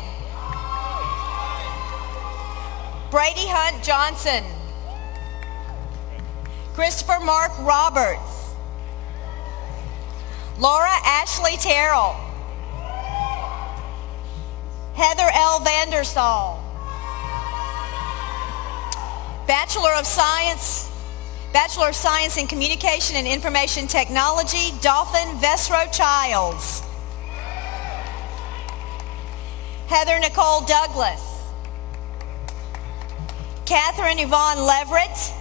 Brady Hunt Johnson. Christopher Mark Roberts. Laura Ashley Terrell. Heather L. Vandersall. Bachelor of Science in Communication and Information Technology, Dolphin Vesro Childs. Heather Nicole Douglas. Catherine Yvonne Leverett.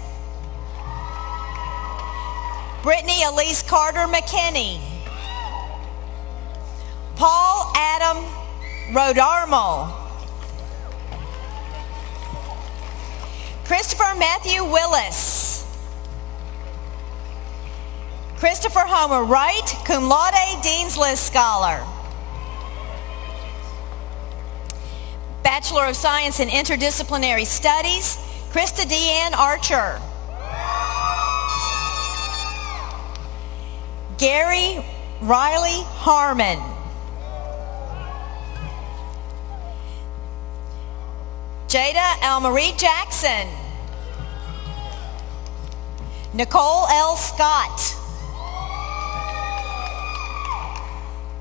Brittany Elise Carter McKinney. Paul Adam Rodarmo. Christopher Matthew Willis. Christopher Homer Wright, cum laude, Dean's List Scholar. Bachelor of Science in Interdisciplinary Studies, Krista Deanne Archer. Gary Riley Harmon. Jada Elmarie Jackson. Nicole L. Scott.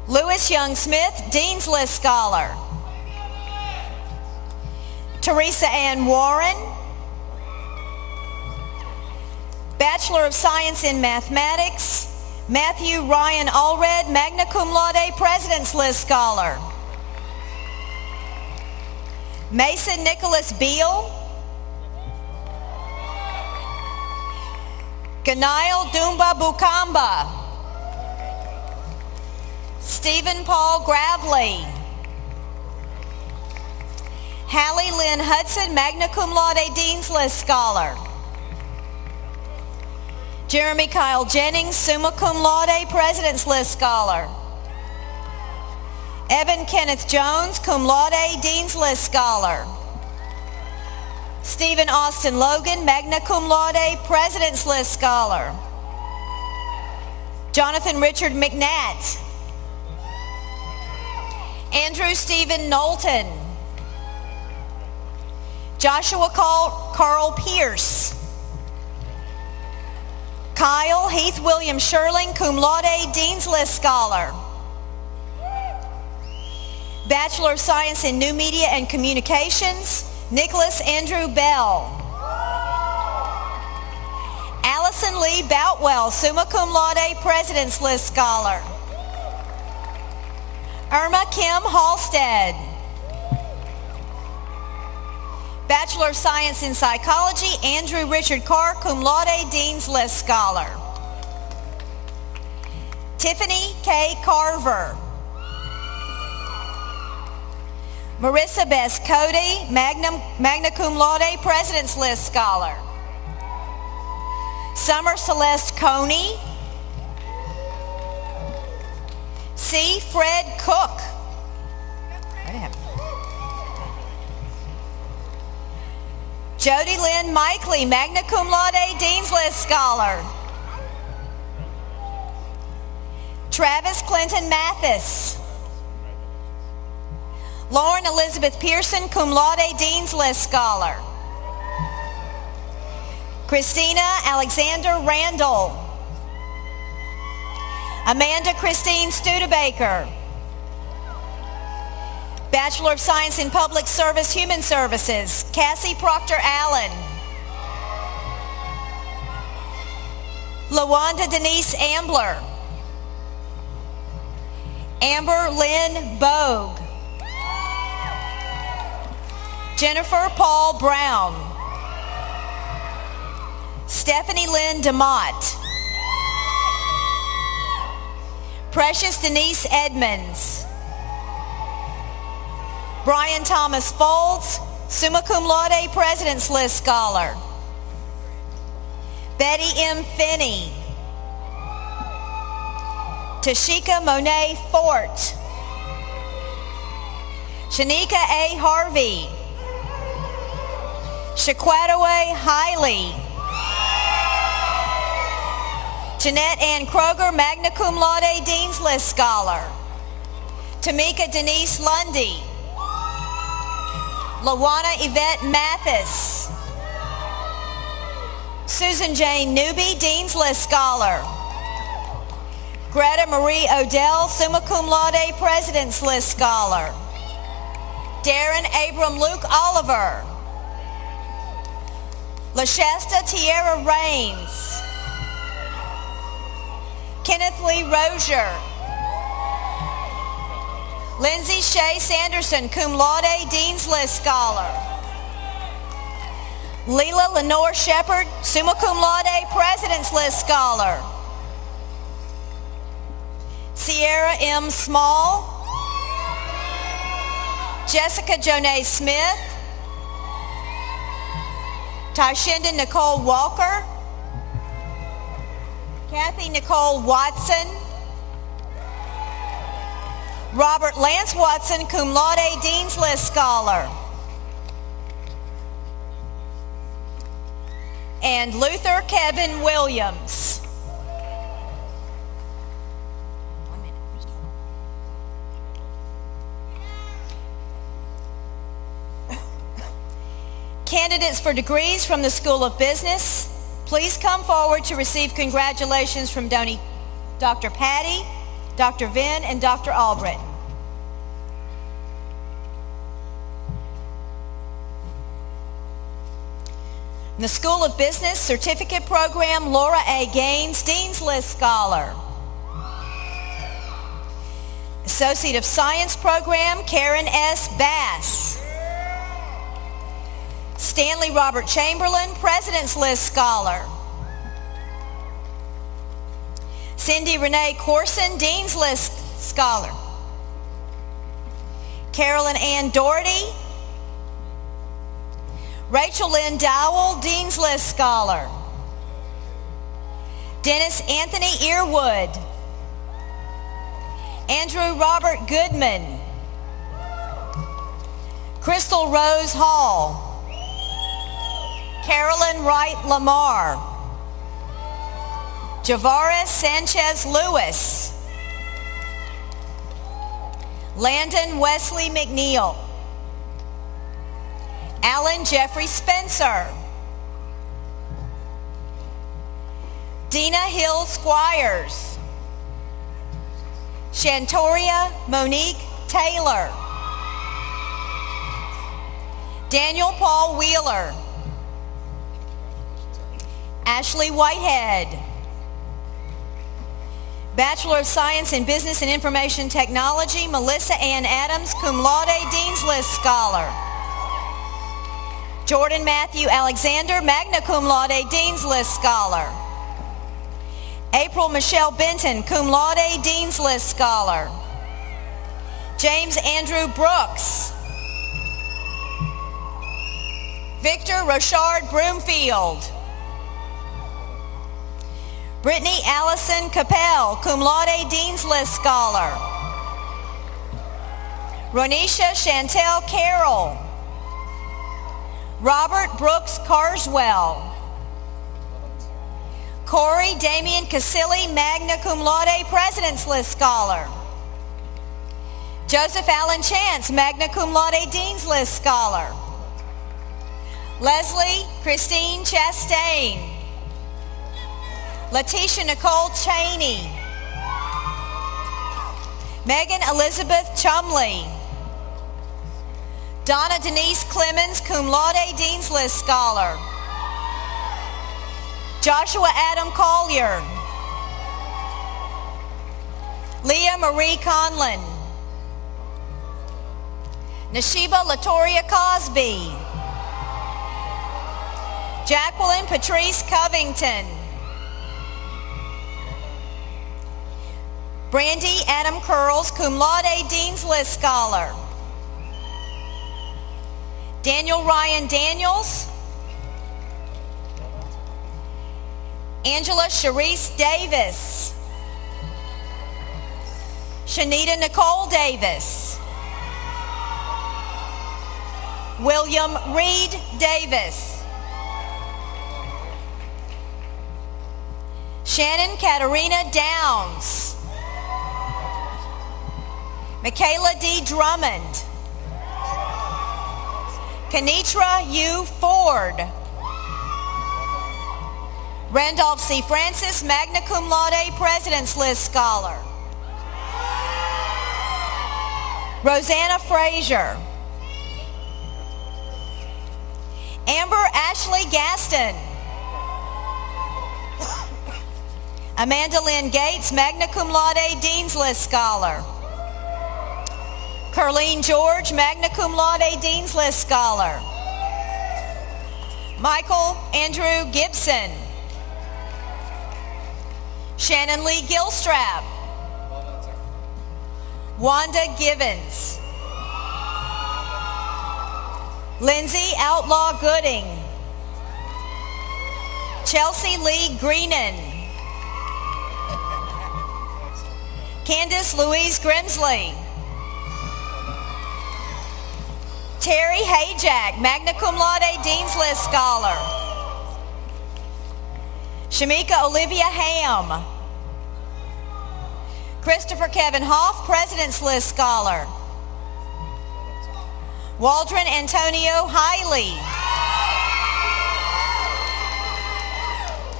Lewis Young Smith, Dean's List Scholar. Teresa Ann Warren. Bachelor of Science in Mathematics, Matthew Ryan Allred, magna cum laude, President's List Scholar. Mason Nicholas Beal. Ganail Dumba Bukamba. Stephen Paul Gravely. Hallie Lynn Hudson, magna cum laude, Dean's List Scholar. Jeremy Kyle Jennings, summa cum laude, President's List Scholar. Evan Kenneth Jones, cum laude, Dean's List Scholar. Stephen Austin Logan, magna cum laude, President's List Scholar. Jonathan Richard McNatt. Andrew Stephen Knowlton. Joshua Carl Pierce. Kyle Heath William Sherling, cum laude, Dean's List Scholar. Bachelor of Science in New Media and Communications, Nicholas Andrew Bell. Allison Lee Boutwell, summa cum laude, President's List Scholar. Irma Kim Halstead. Bachelor of Science in Psychology, Andrew Richard Carr, cum laude, Dean's List Scholar. Tiffany K. Carver. Marissa Bess Cody, magna cum laude, President's List Scholar. Summer Celeste Coney. C. Fred Cook. Jody Lynn Mikely, magna cum laude, Dean's List Scholar. Travis Clinton Mathis. Lauren Elizabeth Pearson, cum laude, Dean's List Scholar. Christina Alexander Randall. Amanda Christine Studebaker. Bachelor of Science in Public Service Human Services, Cassie Proctor Allen. LaWanda Denise Ambler. Amber Lynn Bogue. Jennifer Paul Brown. Stephanie Lynn DeMott. Precious Denise Edmonds. Brian Thomas Folds, summa cum laude, President's List Scholar. Betty M. Finney. Tashika Monet Fort. Shanika A. Harvey. Shaquataway Hiley. Jeanette Ann Kroger, magna cum laude, Dean's List Scholar. Tamika Denise Lundy. Lawana Yvette Mathis. Susan Jane Newby, Dean's List Scholar. Greta Marie Odell, Summa Cum Laude, President's List Scholar. Darren Abram Luke Oliver. LaShasta Tierra Rains. Kenneth Lee Rozier. Lindsay Shea Sanderson, Cum Laude, Dean's List Scholar. Leela Lenore Shepard, Summa Cum Laude, President's List Scholar. Sierra M. Small. Jessica Jonay Smith. Tyshinda Nicole Walker. Kathy Nicole Watson. Robert Lance Watson, Cum Laude, Dean's List Scholar. And Luther Kevin Williams. Candidates for degrees from the School of Business, please come forward to receive congratulations from Dr. Patty, Dr. Venn, and Dr. Albritton. In the School of Business Certificate Program, Laura A. Gaines, Dean's List Scholar. Associate of Science Program, Karen S. Bass. Stanley Robert Chamberlain, President's List Scholar. Cindy Renee Corson, Dean's List Scholar. Carolyn Ann Doherty. Rachel Lynn Dowell, Dean's List Scholar. Dennis Anthony Earwood. Andrew Robert Goodman. Crystal Rose Hall. Carolyn Wright Lamar. Javaris Sanchez Lewis. Landon Wesley McNeil. Alan Jeffrey Spencer. Dina Hill Squires. Shantoria Monique Taylor. Daniel Paul Wheeler. Ashley Whitehead. Bachelor of Science in Business and Information Technology, Melissa Ann Adams, Cum Laude, Dean's List Scholar. Jordan Matthew Alexander, Magna Cum Laude, Dean's List Scholar. April Michelle Benton, Cum Laude, Dean's List Scholar. James Andrew Brooks. Victor Rochard Broomfield. Brittany Allison Capel, Cum Laude, Dean's List Scholar. Ronisha Chantel Carroll. Robert Brooks Carswell. Corey Damian Casilli, Magna Cum Laude, President's List Scholar. Joseph Allen Chance, Magna Cum Laude, Dean's List Scholar. Leslie Christine Chastain. Letitia Nicole Cheney. Megan Elizabeth Chumley. Donna Denise Clemens, Cum Laude, Dean's List Scholar. Joshua Adam Collier. Leah Marie Conlon. Nashiba Latoria Cosby. Jacqueline Patrice Covington. Brandy Adam Curls, Cum Laude, Dean's List Scholar. Daniel Ryan Daniels. Angela Sharice Davis. Shanita Nicole Davis. William Reed Davis. Shannon Katarina Downs. Michaela D. Drummond. Kenitra U. Ford. Randolph C. Francis, magna cum laude, President's List Scholar. Rosanna Frazier. Amber Ashley Gaston. Amanda Lynn Gates, magna cum laude, Dean's List Scholar. Carlene George, magna cum laude, Dean's List Scholar. Michael Andrew Gibson. Shannon Lee Gilstrap. Wanda Givens. Lindsay Outlaw Gooding. Chelsea Lee Greenan. Candace Louise Grimsley. Terry Hayjack, magna cum laude, Dean's List Scholar. Shamika Olivia Ham. Christopher Kevin Hoff, President's List Scholar. Waldron Antonio Hiley.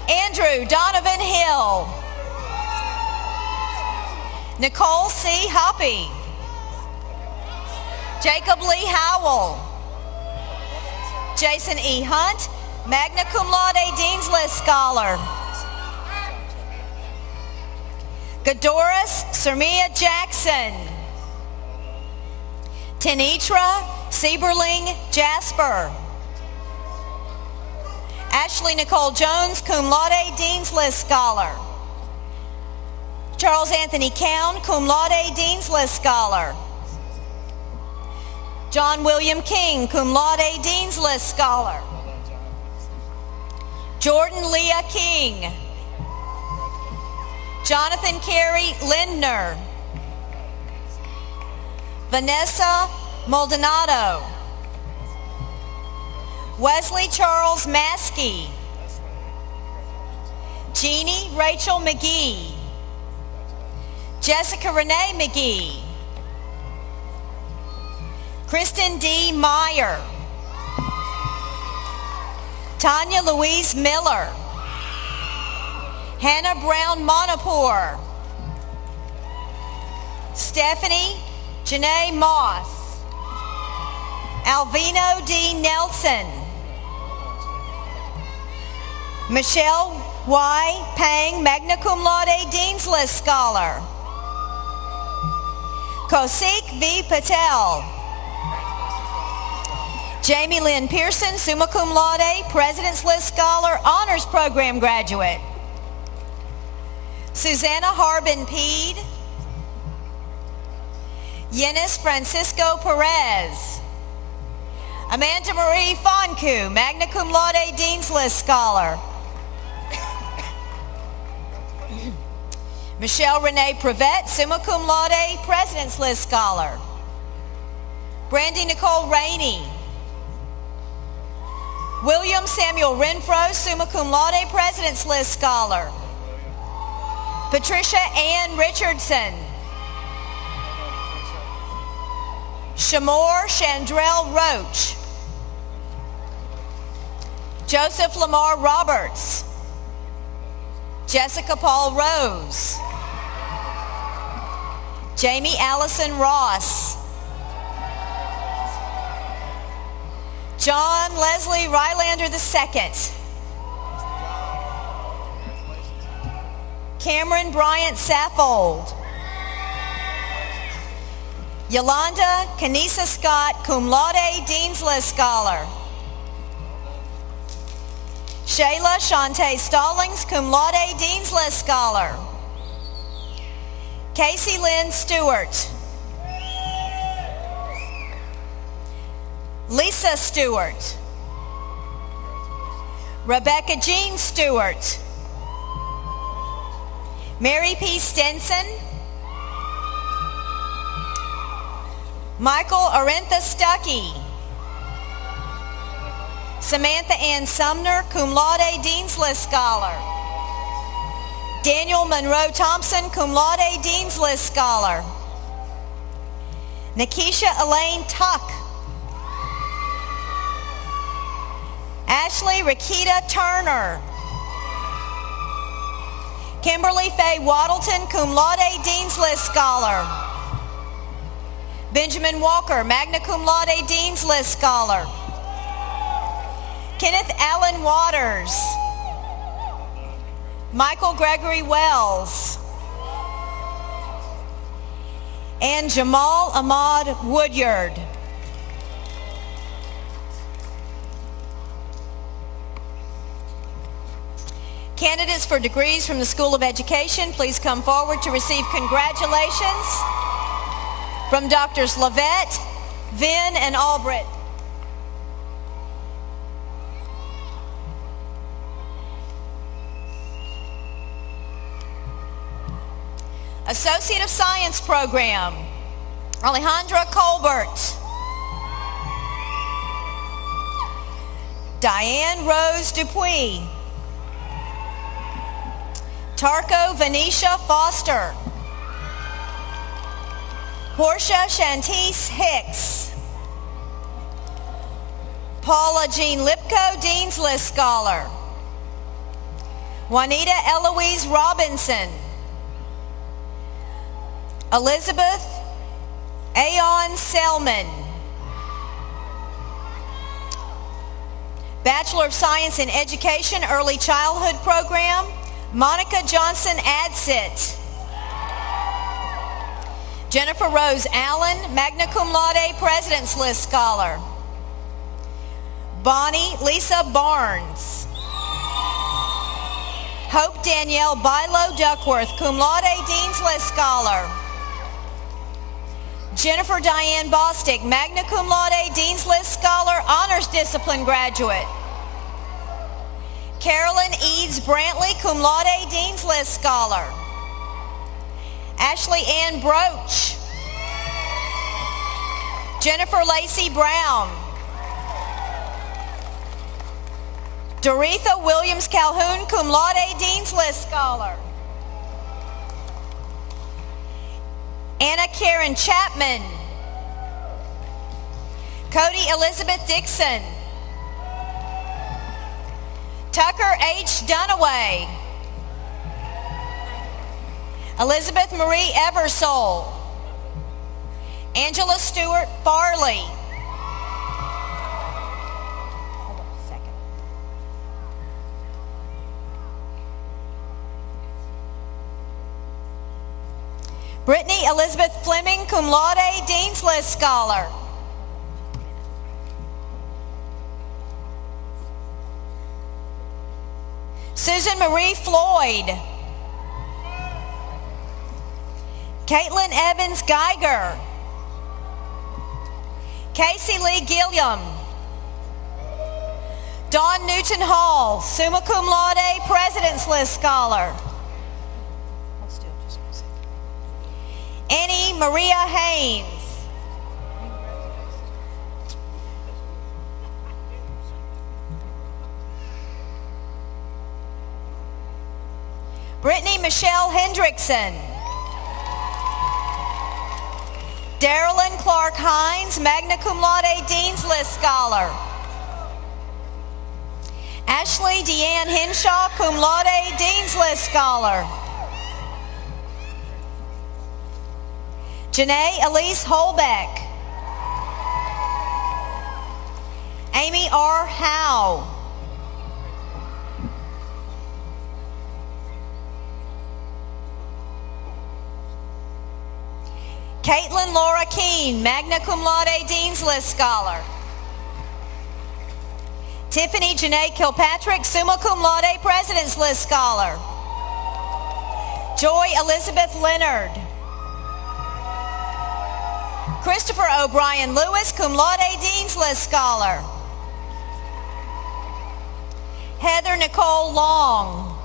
Andrew Donovan Hill. Nicole C. Hoppy. Jacob Lee Howell. Jason E. Hunt, magna cum laude, Dean's List Scholar. Gadoris Sermia Jackson. Tenitra Sieberling Jasper. Ashley Nicole Jones, cum laude, Dean's List Scholar. Charles Anthony Cown, cum laude, Dean's List Scholar. John William King, cum laude, Dean's List Scholar. Jordan Leah King. Jonathan Carey Lindner. Vanessa Maldonado. Wesley Charles Maskey. Jeannie Rachel McGee. Jessica Renee McGee. Kristen D. Meyer. Tanya Louise Miller. Hannah Brown Monopore. Stephanie Janae Moss. Alvino D. Nelson. Michelle Y. Pang, magna cum laude, Dean's List Scholar. Kosik V. Patel. Jamie Lynn Pearson, summa cum laude, President's List Scholar, Honors Program graduate. Susanna Harbin Peed. Yenis Francisco Perez. Amanda Marie Foncu, magna cum laude, Dean's List Scholar. Michelle Renee Prevette, summa cum laude, President's List Scholar. Brandy Nicole Rainey. William Samuel Renfro, summa cum laude, President's List Scholar. Patricia Ann Richardson. Shamor Chandrell Roach. Joseph Lamar Roberts. Jessica Paul Rose. Jamie Allison Ross. John Leslie Rylander II. Cameron Bryant Saffold. Yolanda Kanisa Scott, cum laude, Dean's List Scholar. Shayla Shantae Stallings, cum laude, Dean's List Scholar. Casey Lynn Stewart. Lisa Stewart. Rebecca Jean Stewart. Mary P. Stenson. Michael Arentha Stuckey. Samantha Ann Sumner, cum laude, Dean's List Scholar. Daniel Monroe Thompson, cum laude, Dean's List Scholar. Nikisha Elaine Tuck. Ashley Rakita Turner. Kimberly Faye Waddleton, cum laude, Dean's List Scholar. Benjamin Walker, magna cum laude, Dean's List Scholar. Kenneth Allen Waters. Michael Gregory Wells. And Jamal Ahmad Woodyard. Candidates for degrees from the School of Education, please come forward to receive congratulations from Drs. Lavette, Venn, and Albrecht. Associate of Science Program, Alejandra Colbert. Diane Rose Dupuis. Tarko Venetia Foster. Portia Shantice Hicks. Paula Jean Lipko, Dean's List Scholar. Juanita Eloise Robinson. Elizabeth Aon Selman. Bachelor of Science in Education, Early Childhood Program, Monica Johnson Adsit. Jennifer Rose Allen, magna cum laude, President's List Scholar. Bonnie Lisa Barnes. Hope Danielle Bilo Duckworth, cum laude, Dean's List Scholar. Jennifer Diane Bostick, magna cum laude, Dean's List Scholar, Honors Discipline graduate. Carolyn Eads Brantley, cum laude, Dean's List Scholar. Ashley Ann Broach. Jennifer Lacey Brown. Doretha Williams Calhoun, cum laude, Dean's List Scholar. Anna Karen Chapman. Cody Elizabeth Dixon. Tucker H. Dunaway. Elizabeth Marie Eversole. Angela Stewart Farley. Hold on a second. Brittany Elizabeth Fleming, cum laude, Dean's List Scholar. Susan Marie Floyd. Caitlin Evans Geiger. Casey Lee Gilliam. Dawn Newton Hall, summa cum laude, President's List Scholar. Annie Maria Haynes. Brittany Michelle Hendrickson. Darylyn Clark Hines, magna cum laude, Dean's List Scholar. Ashley Deanne Henshaw, cum laude, Dean's List Scholar. Janae Elise Holbeck. Amy R. Howe. Caitlin Laura Keene, magna cum laude, Dean's List Scholar. Tiffany Janae Kilpatrick, summa cum laude, President's List Scholar. Joy Elizabeth Leonard. Christopher O'Brien Lewis, cum laude, Dean's List Scholar. Heather Nicole Long.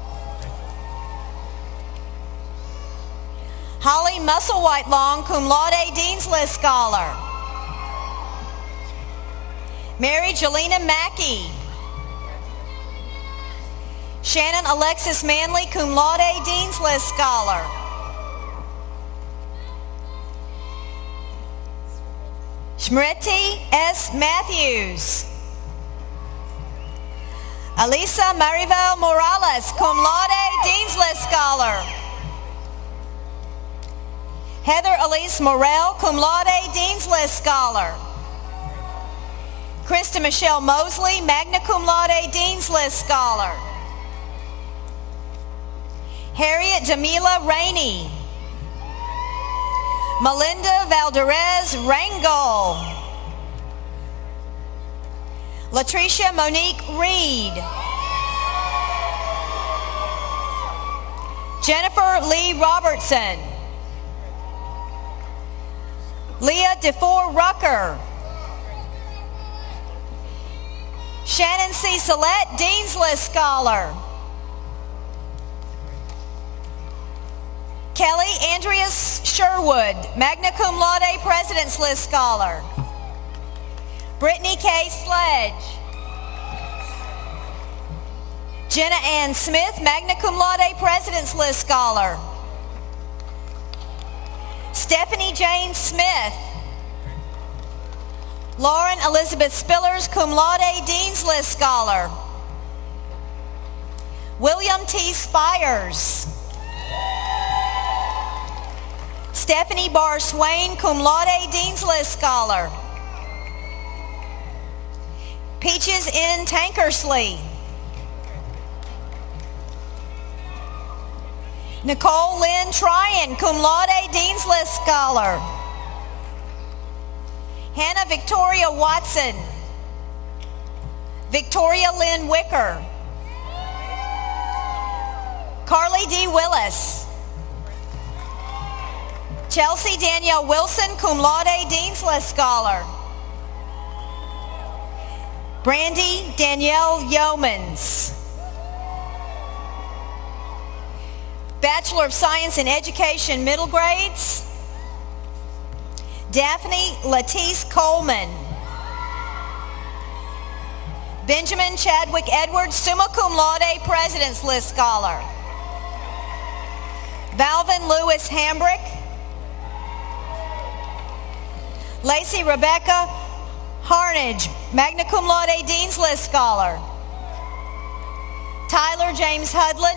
Holly Musselwhite Long, cum laude, Dean's List Scholar. Mary Jelena Mackey. Shannon Alexis Manley, cum laude, Dean's List Scholar. Shmriti S. Matthews. Alisa Maribel Morales, cum laude, Dean's List Scholar. Heather Elise Morel, cum laude, Dean's List Scholar. Krista Michelle Mosley, magna cum laude, Dean's List Scholar. Harriet Jamila Rainey. Melinda Valderez Rangel. Latricia Monique Reed. Jennifer Lee Robertson. Leah DeFore Rucker. Shannon C. Salette, Dean's List Scholar. Kelly Andreas Sherwood, magna cum laude, President's List Scholar. Brittany K. Sledge. Jenna Ann Smith, magna cum laude, President's List Scholar. Stephanie Jane Smith. Lauren Elizabeth Spillers, cum laude, Dean's List Scholar. William T. Spires. Stephanie Barr Swain, cum laude, Dean's List Scholar. Peaches N. Tankersley. Nicole Lynn Tryon, cum laude, Dean's List Scholar. Hannah Victoria Watson. Victoria Lynn Wicker. Carly D. Willis. Chelsea Danielle Wilson, cum laude, Dean's List Scholar. Brandy Danielle Yeomans. Bachelor of Science in Education, middle grades. Daphne Latisse Coleman. Benjamin Chadwick Edwards, summa cum laude, President's List Scholar. Valvin Lewis Hambrick. Lacey Rebecca Harnage, magna cum laude, Dean's List Scholar. Tyler James Hudlin.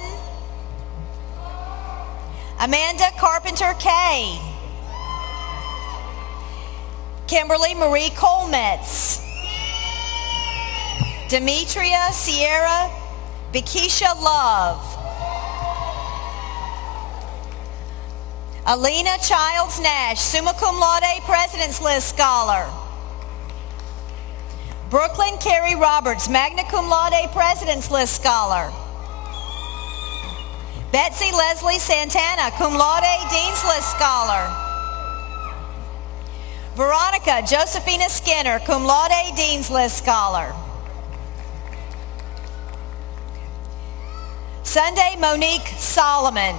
Amanda Carpenter Kay. Kimberly Marie Colmetz. Demetria Sierra Bikisha Love. Alina Childs Nash, summa cum laude, President's List Scholar. Brooklyn Carey Roberts, magna cum laude, President's List Scholar. Betsy Leslie Santana, cum laude, Dean's List Scholar. Veronica Josephina Skinner, cum laude, Dean's List Scholar. Sunday Monique Solomon.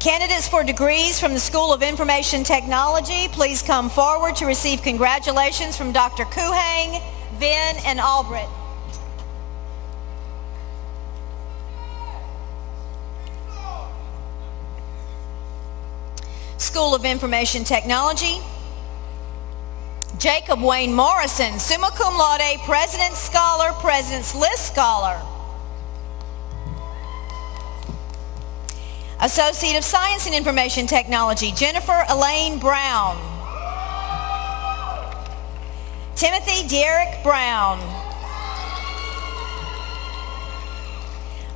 Candidates for degrees from the School of Information Technology, please come forward to receive congratulations from Dr. Kuhang, Venn, and Albrecht. School of Information Technology, Jacob Wayne Morrison, summa cum laude, President's Scholar, President's List Scholar. Associate of Science in Information Technology, Jennifer Elaine Brown. Timothy Derek Brown.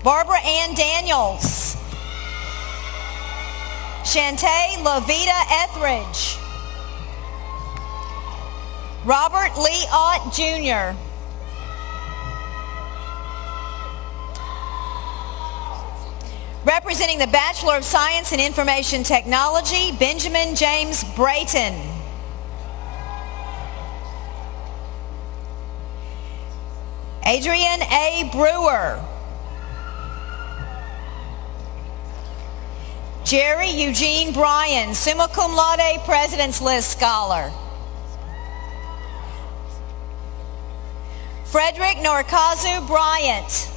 Barbara Ann Daniels. Shantae Lavita Etheridge. Robert Lee Ott Jr. Representing the Bachelor of Science in Information Technology, Benjamin James Brayton. Adrian A. Brewer. Jerry Eugene Bryan, summa cum laude, President's List Scholar. Frederick Norikazu Bryant.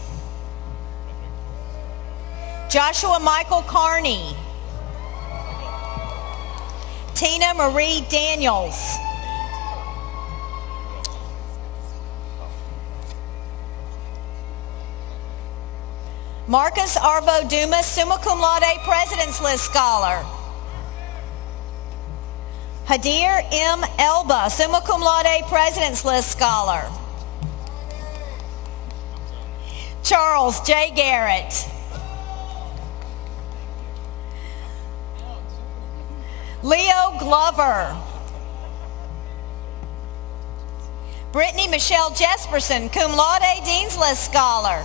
Joshua Michael Carney. Tina Marie Daniels. Marcus Arvo Dumas, summa cum laude, President's List Scholar. Hadir M. Elba, summa cum laude, President's List Scholar. Charles J. Garrett. Leo Glover. Brittany Michelle Jesperson, cum laude, Dean's List Scholar.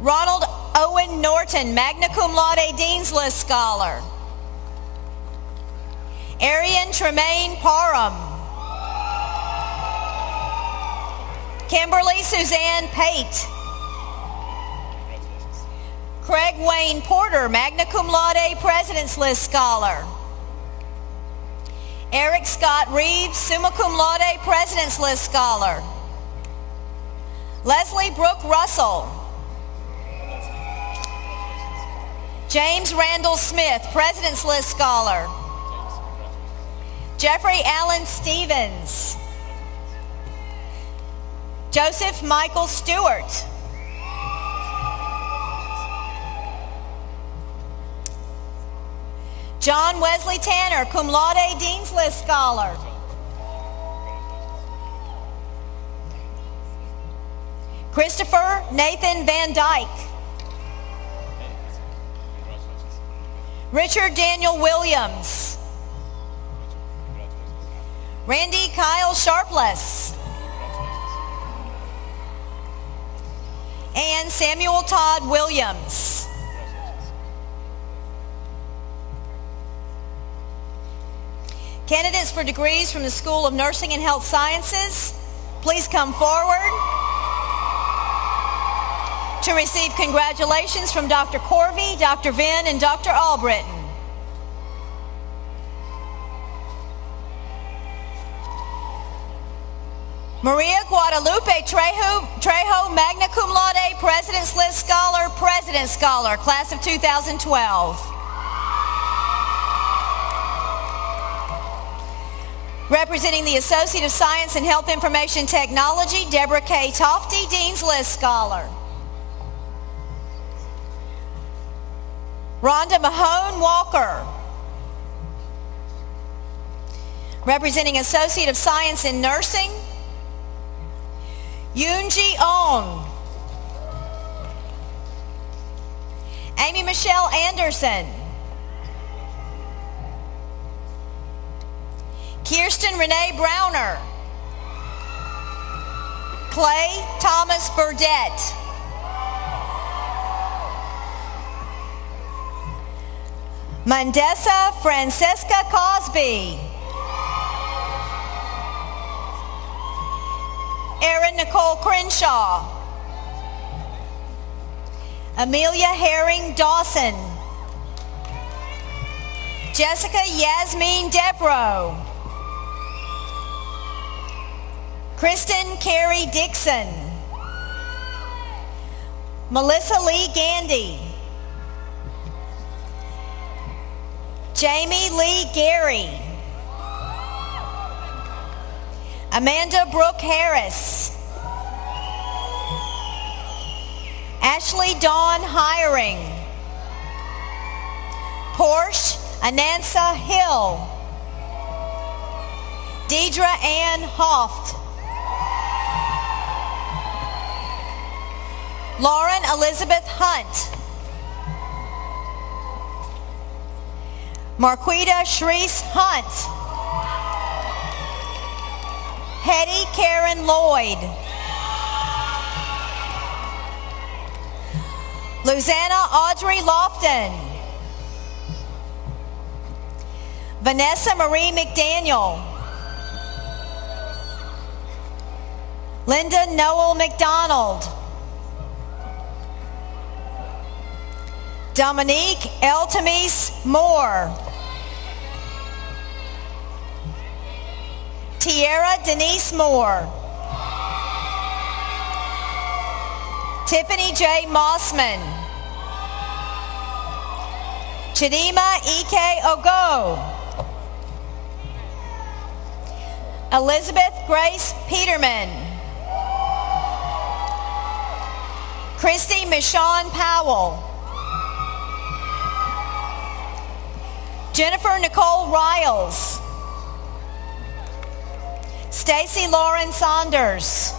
Ronald Owen Norton, magna cum laude, Dean's List Scholar. Arian Tremaine Parham. Kimberly Suzanne Pate. Craig Wayne Porter, magna cum laude, President's List Scholar. Eric Scott Reeves, summa cum laude, President's List Scholar. Leslie Brooke Russell. James Randall Smith, President's List Scholar. Jeffrey Allen Stevens. Joseph Michael Stewart. John Wesley Tanner, cum laude, Dean's List Scholar. Christopher Nathan Van Dyke. Richard Daniel Williams. Randy Kyle Sharpless. And Samuel Todd Williams. Candidates for degrees from the School of Nursing and Health Sciences, please come forward to receive congratulations from Dr. Corvey, Dr. Venn, and Dr. Albritton. Maria Guadalupe Trejo, magna cum laude, President's List Scholar, President's Scholar, class of 2012. Representing the Associate of Science and Health Information Technology, Deborah K. Tofty, Dean's List Scholar. Rhonda Mahone Walker. Representing Associate of Science in Nursing, Yoonji On. Amy Michelle Anderson. Kirsten Renee Browner. Clay Thomas Burdette. Mandessa Francesca Cosby. Erin Nicole Crenshaw. Amelia Herring Dawson. Jessica Yasmin Devereaux. Kristen Carey Dixon. Melissa Lee Gandy. Jamie Lee Gary. Amanda Brooke Harris. Ashley Dawn Hiring. Porsche Anansa Hill. Deidre Ann Hoft. Lauren Elizabeth Hunt. Marquita Shreese Hunt. Hetty Karen Lloyd. Luzanna Audrey Lofton. Vanessa Marie McDaniel. Linda Noel McDonald. Dominique Eltamise Moore. Tierra Denise Moore. Tiffany J. Mossman. Chidima Ike Ogo. Elizabeth Grace Peterman. Christy Michonne Powell. Jennifer Nicole Riles. Stacy Lauren Saunders.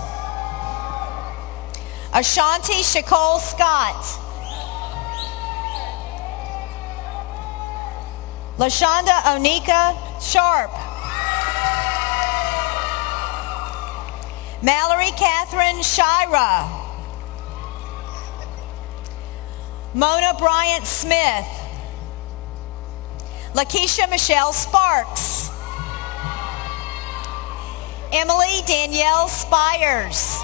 Ashanti Shacole Scott. LaShonda Onika Sharp. Mallory Catherine Shira. Mona Bryant Smith. Lakeisha Michelle Sparks. Emily Danielle Spires.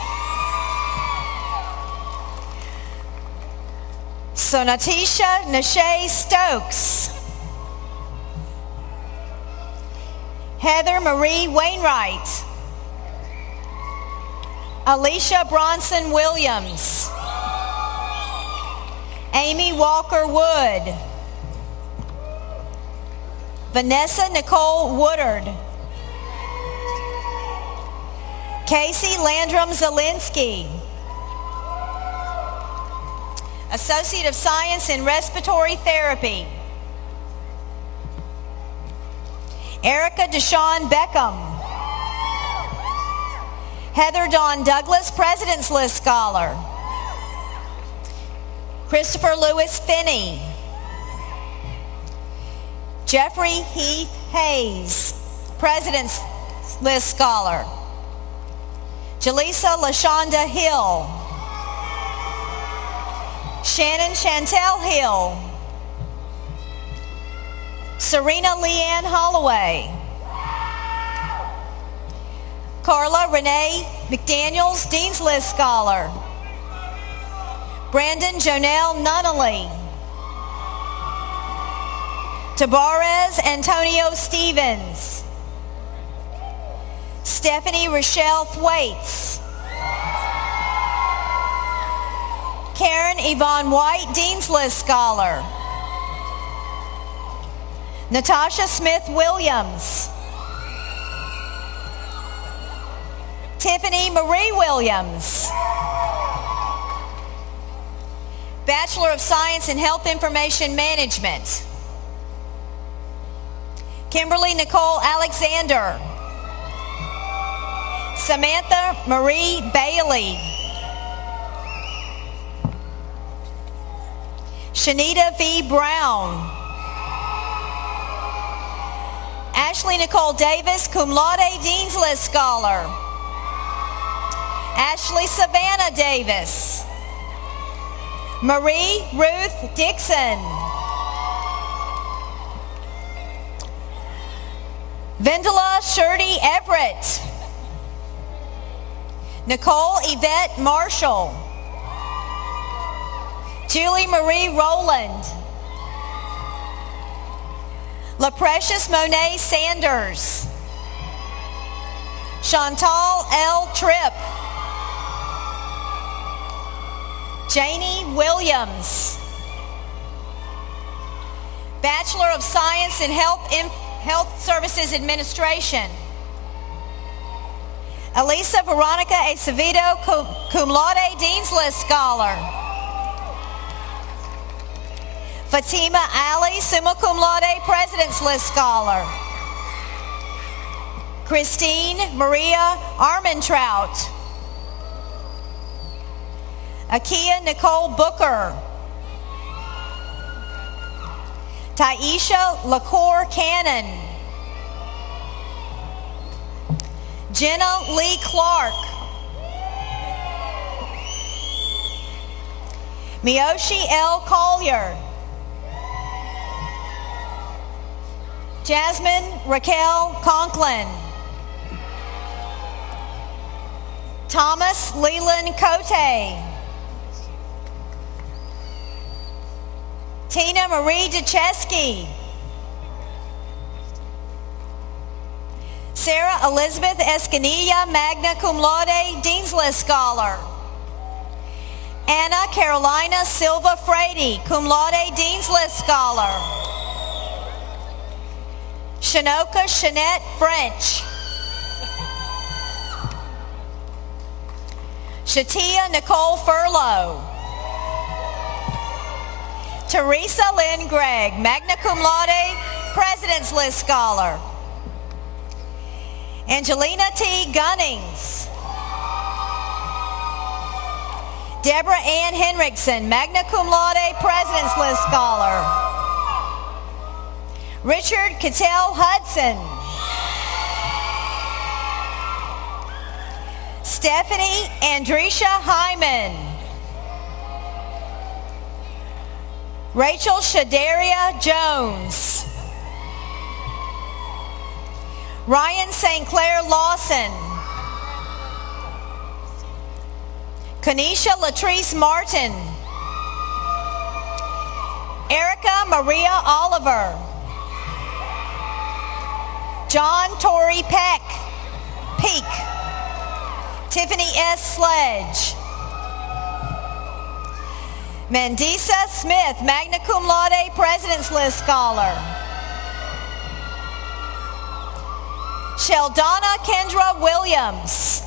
Sonatisha Nashay Stokes. Heather Marie Wainwright. Alicia Bronson Williams. Amy Walker Wood. Vanessa Nicole Woodard. Casey Landrum Zielinski. Associate of Science in Respiratory Therapy. Erica Deshawn Beckham. Heather Dawn Douglas, President's List Scholar. Christopher Lewis Finney. Jeffrey Heath Hayes, President's List Scholar. Jaleesa LaShonda Hill. Shannon Chantel Hill. Serena Leanne Holloway. Carla Renee McDaniels, Dean's List Scholar. Brandon Jonelle Nunnally. Tabarez Antonio Stevens. Stephanie Rochelle Thwaites. Karen Yvonne White, Dean's List Scholar. Natasha Smith Williams. Tiffany Marie Williams. Bachelor of Science in Health Information Management. Kimberly Nicole Alexander. Samantha Marie Bailey. Shanita V. Brown. Ashley Nicole Davis, cum laude, Dean's List Scholar. Ashley Savannah Davis. Marie Ruth Dixon. Vendela Shirley Everett. Nicole Yvette Marshall. Julie Marie Rowland. LaPrecious Monet Sanders. Chantal L. Tripp. Janie Williams. Bachelor of Science in Health Services Administration. Elisa Veronica Acevedo, cum laude, Dean's List Scholar. Fatima Ali, summa cum laude, President's List Scholar. Christine Maria Armentrout. Akia Nicole Booker. Taisha LaCour Cannon. Jenna Lee Clark. Miyoshi L. Collier. Jasmine Raquel Conklin. Thomas Leland Cote. Tina Marie DeChesky. Sarah Elizabeth Escanilla, magna cum laude, Dean's List Scholar. Anna Carolina Silva Frady, cum laude, Dean's List Scholar. Shanoka Shanette French. Shatia Nicole Furlow. Teresa Lynn Gregg, magna cum laude, President's List Scholar. Angelina T. Gunnings. Deborah Ann Henriksen, magna cum laude, President's List Scholar. Richard Cattell Hudson. Stephanie Andrisha Hyman. Rachel Shadaria Jones. Ryan St. Clair Lawson. Kanisha Latrice Martin. Erica Maria Oliver. John Torrey Peak. Tiffany S. Sledge. Mandisa Smith, magna cum laude, President's List Scholar. Sheldonna Kendra Williams.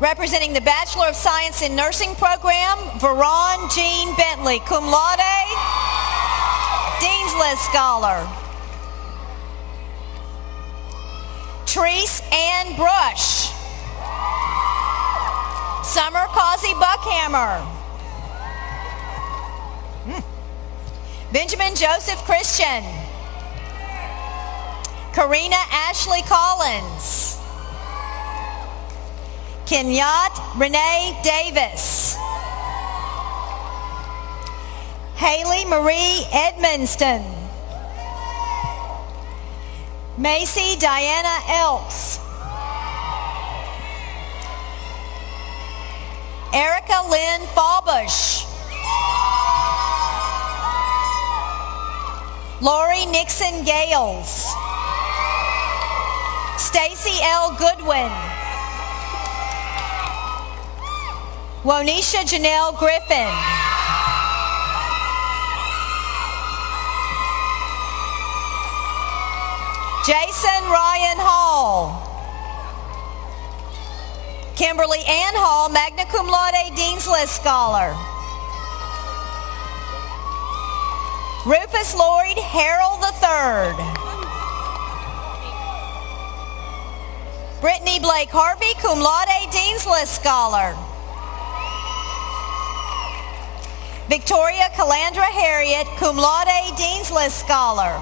Representing the Bachelor of Science in Nursing program, Veron Jean Bentley, cum laude, Dean's List Scholar. Treese Ann Brush. Summer Causey Buckhammer. Benjamin Joseph Christian. Karina Ashley Collins. Kenyat Renee Davis. Haley Marie Edmonston. Macy Diana Elks. Erica Lynn Fallbush. Lori Nixon Gales. Stacy L. Goodwin. Wonisha Janelle Griffin. Jason Ryan Hall. Kimberly Ann Hall, magna cum laude, Dean's List Scholar. Rufus Lloyd Harrell III. Brittany Blake Harvey, cum laude, Dean's List Scholar. Victoria Calandra Harriet, cum laude, Dean's List Scholar.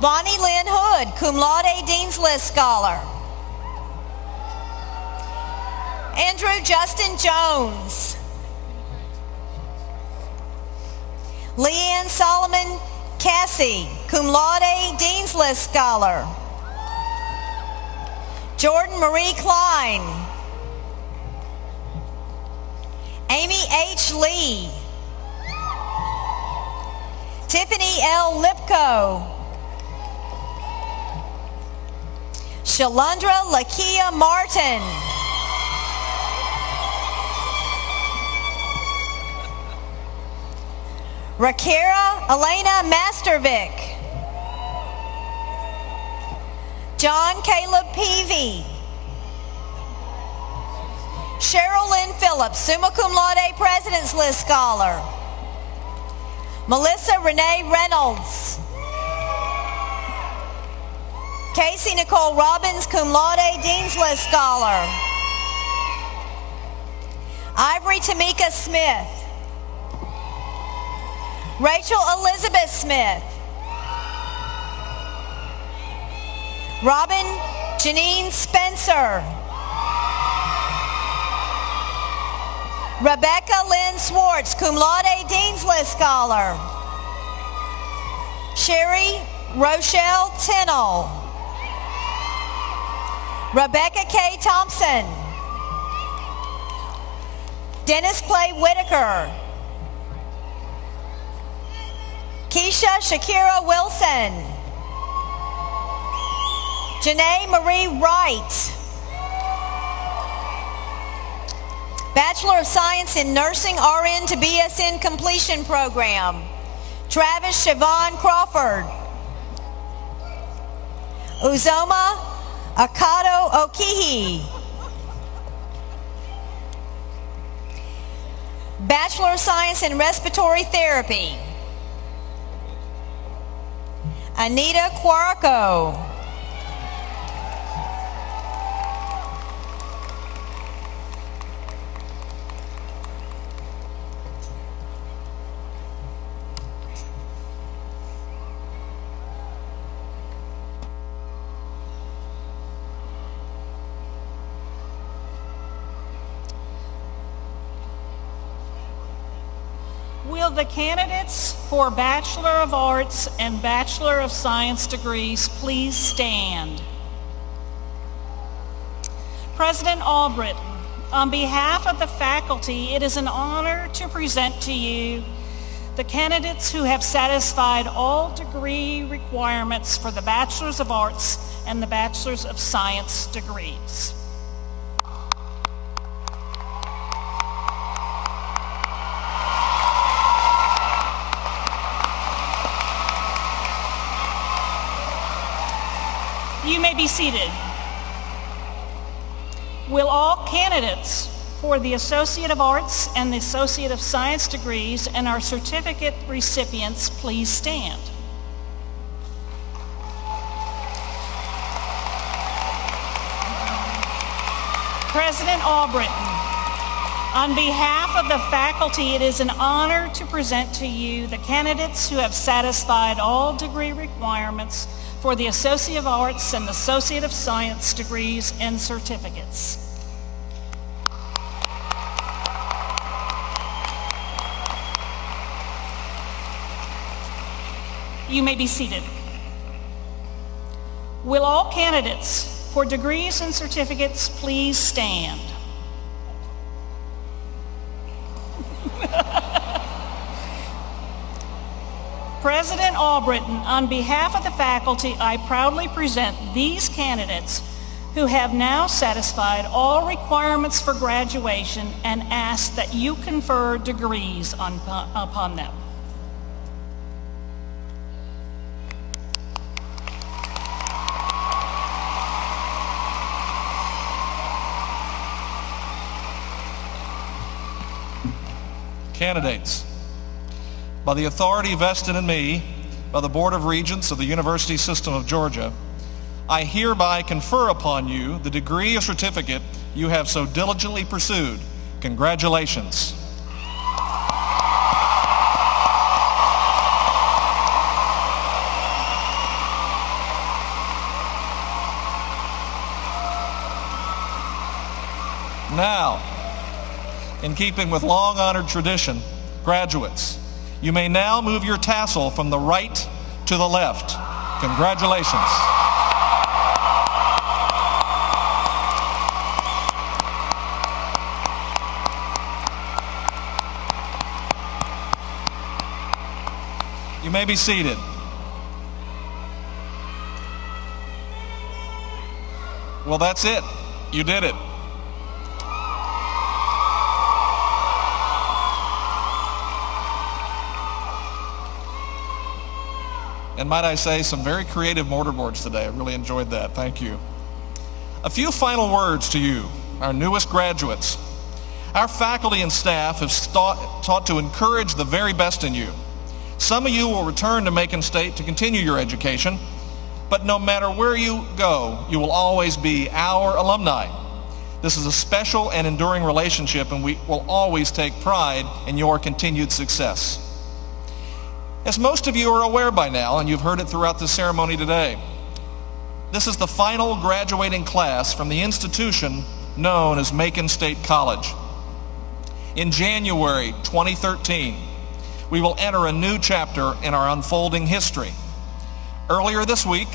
Bonnie Lynn Hood, cum laude, Dean's List Scholar. Andrew Justin Jones. Leanne Solomon Cassie, cum laude, Dean's List Scholar. Jordan Marie Klein. Amy H. Lee. Tiffany L. Lipko. Shalundra Lakia Martin. Rakira Elena Mastervic. John Caleb Peavy. Cheryl Lynn Phillips, summa cum laude, President's List Scholar. Melissa Renee Reynolds. Casey Nicole Robbins, cum laude, Dean's List Scholar. Ivory Tamika Smith. Rachel Elizabeth Smith. Robin Janine Spencer. Rebecca Lynn Swartz, cum laude, Dean's List Scholar. Sherry Rochelle Tinnell. Rebecca K. Thompson. Dennis Clay Whitaker. Keisha Shakira Wilson. Janae Marie Wright. Bachelor of Science in Nursing RN to BSN Completion Program, Travis Siobhan Crawford. Uzoma Akato Okihi. Bachelor of Science in Respiratory Therapy, Anita Quarco. Will the candidates for Bachelor of Arts and Bachelor of Science degrees please stand? President Albritton, on behalf of the faculty, it is an honor to present to you the candidates who have satisfied all degree requirements for the Bachelors of Arts and the Bachelors of Science degrees. You may be seated. Will all candidates for the Associate of Arts and the Associate of Science degrees and our certificate recipients please stand? President Albritton, on behalf of the faculty, it is an honor to present to you the candidates who have satisfied all degree requirements for the Associate of Arts and the Associate of Science degrees and certificates. You may be seated. Will all candidates for degrees and certificates please stand? President Albritton, on behalf of the faculty, I proudly present these candidates who have now satisfied all requirements for graduation and ask that you confer degrees upon them. Candidates, by the authority vested in me by the Board of Regents of the University System of Georgia, I hereby confer upon you the degree or certificate you have so diligently pursued. Congratulations. Now, in keeping with long-honored tradition, graduates, you may now move your tassel from the right to the left. Congratulations. You may be seated. Well, that's it. You did it. And might I say, some very creative mortarboards today. I really enjoyed that. Thank you. A few final words to you, our newest graduates. Our faculty and staff have taught to encourage the very best in you. Some of you will return to Macon State to continue your education, but no matter where you go, you will always be our alumni. This is a special and enduring relationship, and we will always take pride in your continued success. As most of you are aware by now, and you've heard it throughout the ceremony today, this is the final graduating class from the institution known as Macon State College. In January 2013, we will enter a new chapter in our unfolding history. Earlier this week,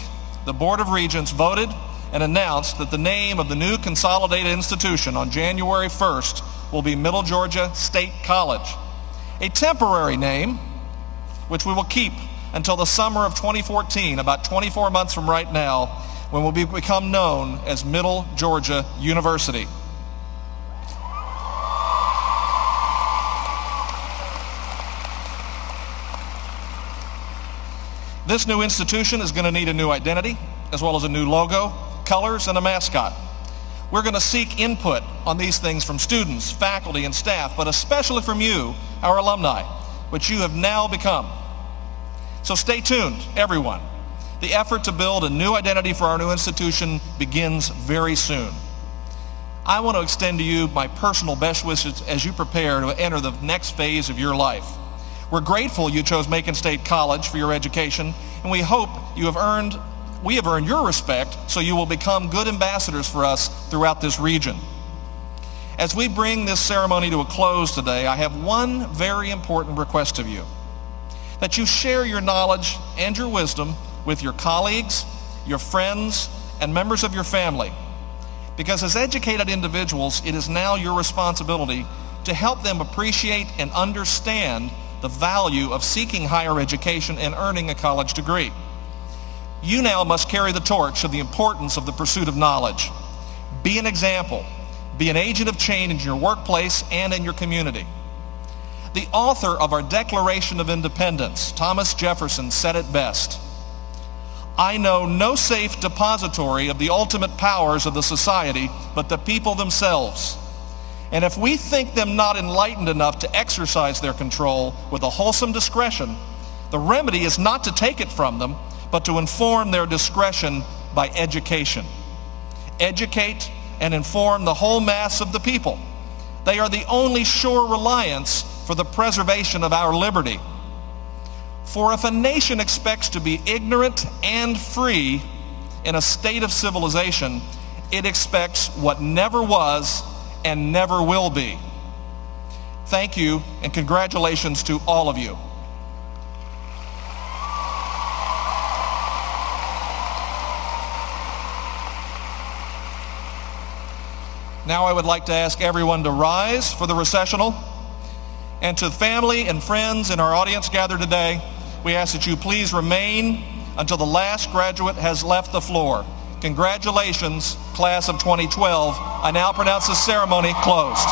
the Board of Regents voted and announced that the name of the new consolidated institution on January 1st will be Middle Georgia State College, a temporary name which we will keep until the summer of 2014, about 24 months from right now, when we'll become known as Middle Georgia University. This new institution is going to need a new identity, as well as a new logo, colors, and a mascot. We're going to seek input on these things from students, faculty, and staff, but especially from you, our alumni, which you have now become. So stay tuned, everyone. The effort to build a new identity for our new institution begins very soon. I want to extend to you my personal best wishes as you prepare to enter the next phase of your life. We're grateful you chose Macon State College for your education, and we hope we have earned your respect so you will become good ambassadors for us throughout this region. As we bring this ceremony to a close today, I have one very important request of you, that you share your knowledge and your wisdom with your colleagues, your friends, and members of your family. Because as educated individuals, it is now your responsibility to help them appreciate and understand the value of seeking higher education and earning a college degree. You now must carry the torch of the importance of the pursuit of knowledge. Be an example. Be an agent of change in your workplace and in your community. The author of our Declaration of Independence, Thomas Jefferson, said it best: "I know no safe depository of the ultimate powers of the society but the people themselves. And if we think them not enlightened enough to exercise their control with a wholesome discretion, the remedy is not to take it from them, but to inform their discretion by education. Educate and inform the whole mass of the people. They are the only sure reliance for the preservation of our liberty. For if a nation expects to be ignorant and free in a state of civilization, it expects what never was and never will be." Thank you, and congratulations to all of you. Now I would like to ask everyone to rise for the recessional. And to the family and friends in our audience gathered today, we ask that you please remain until the last graduate has left the floor. Congratulations, class of 2012. I now pronounce the ceremony closed.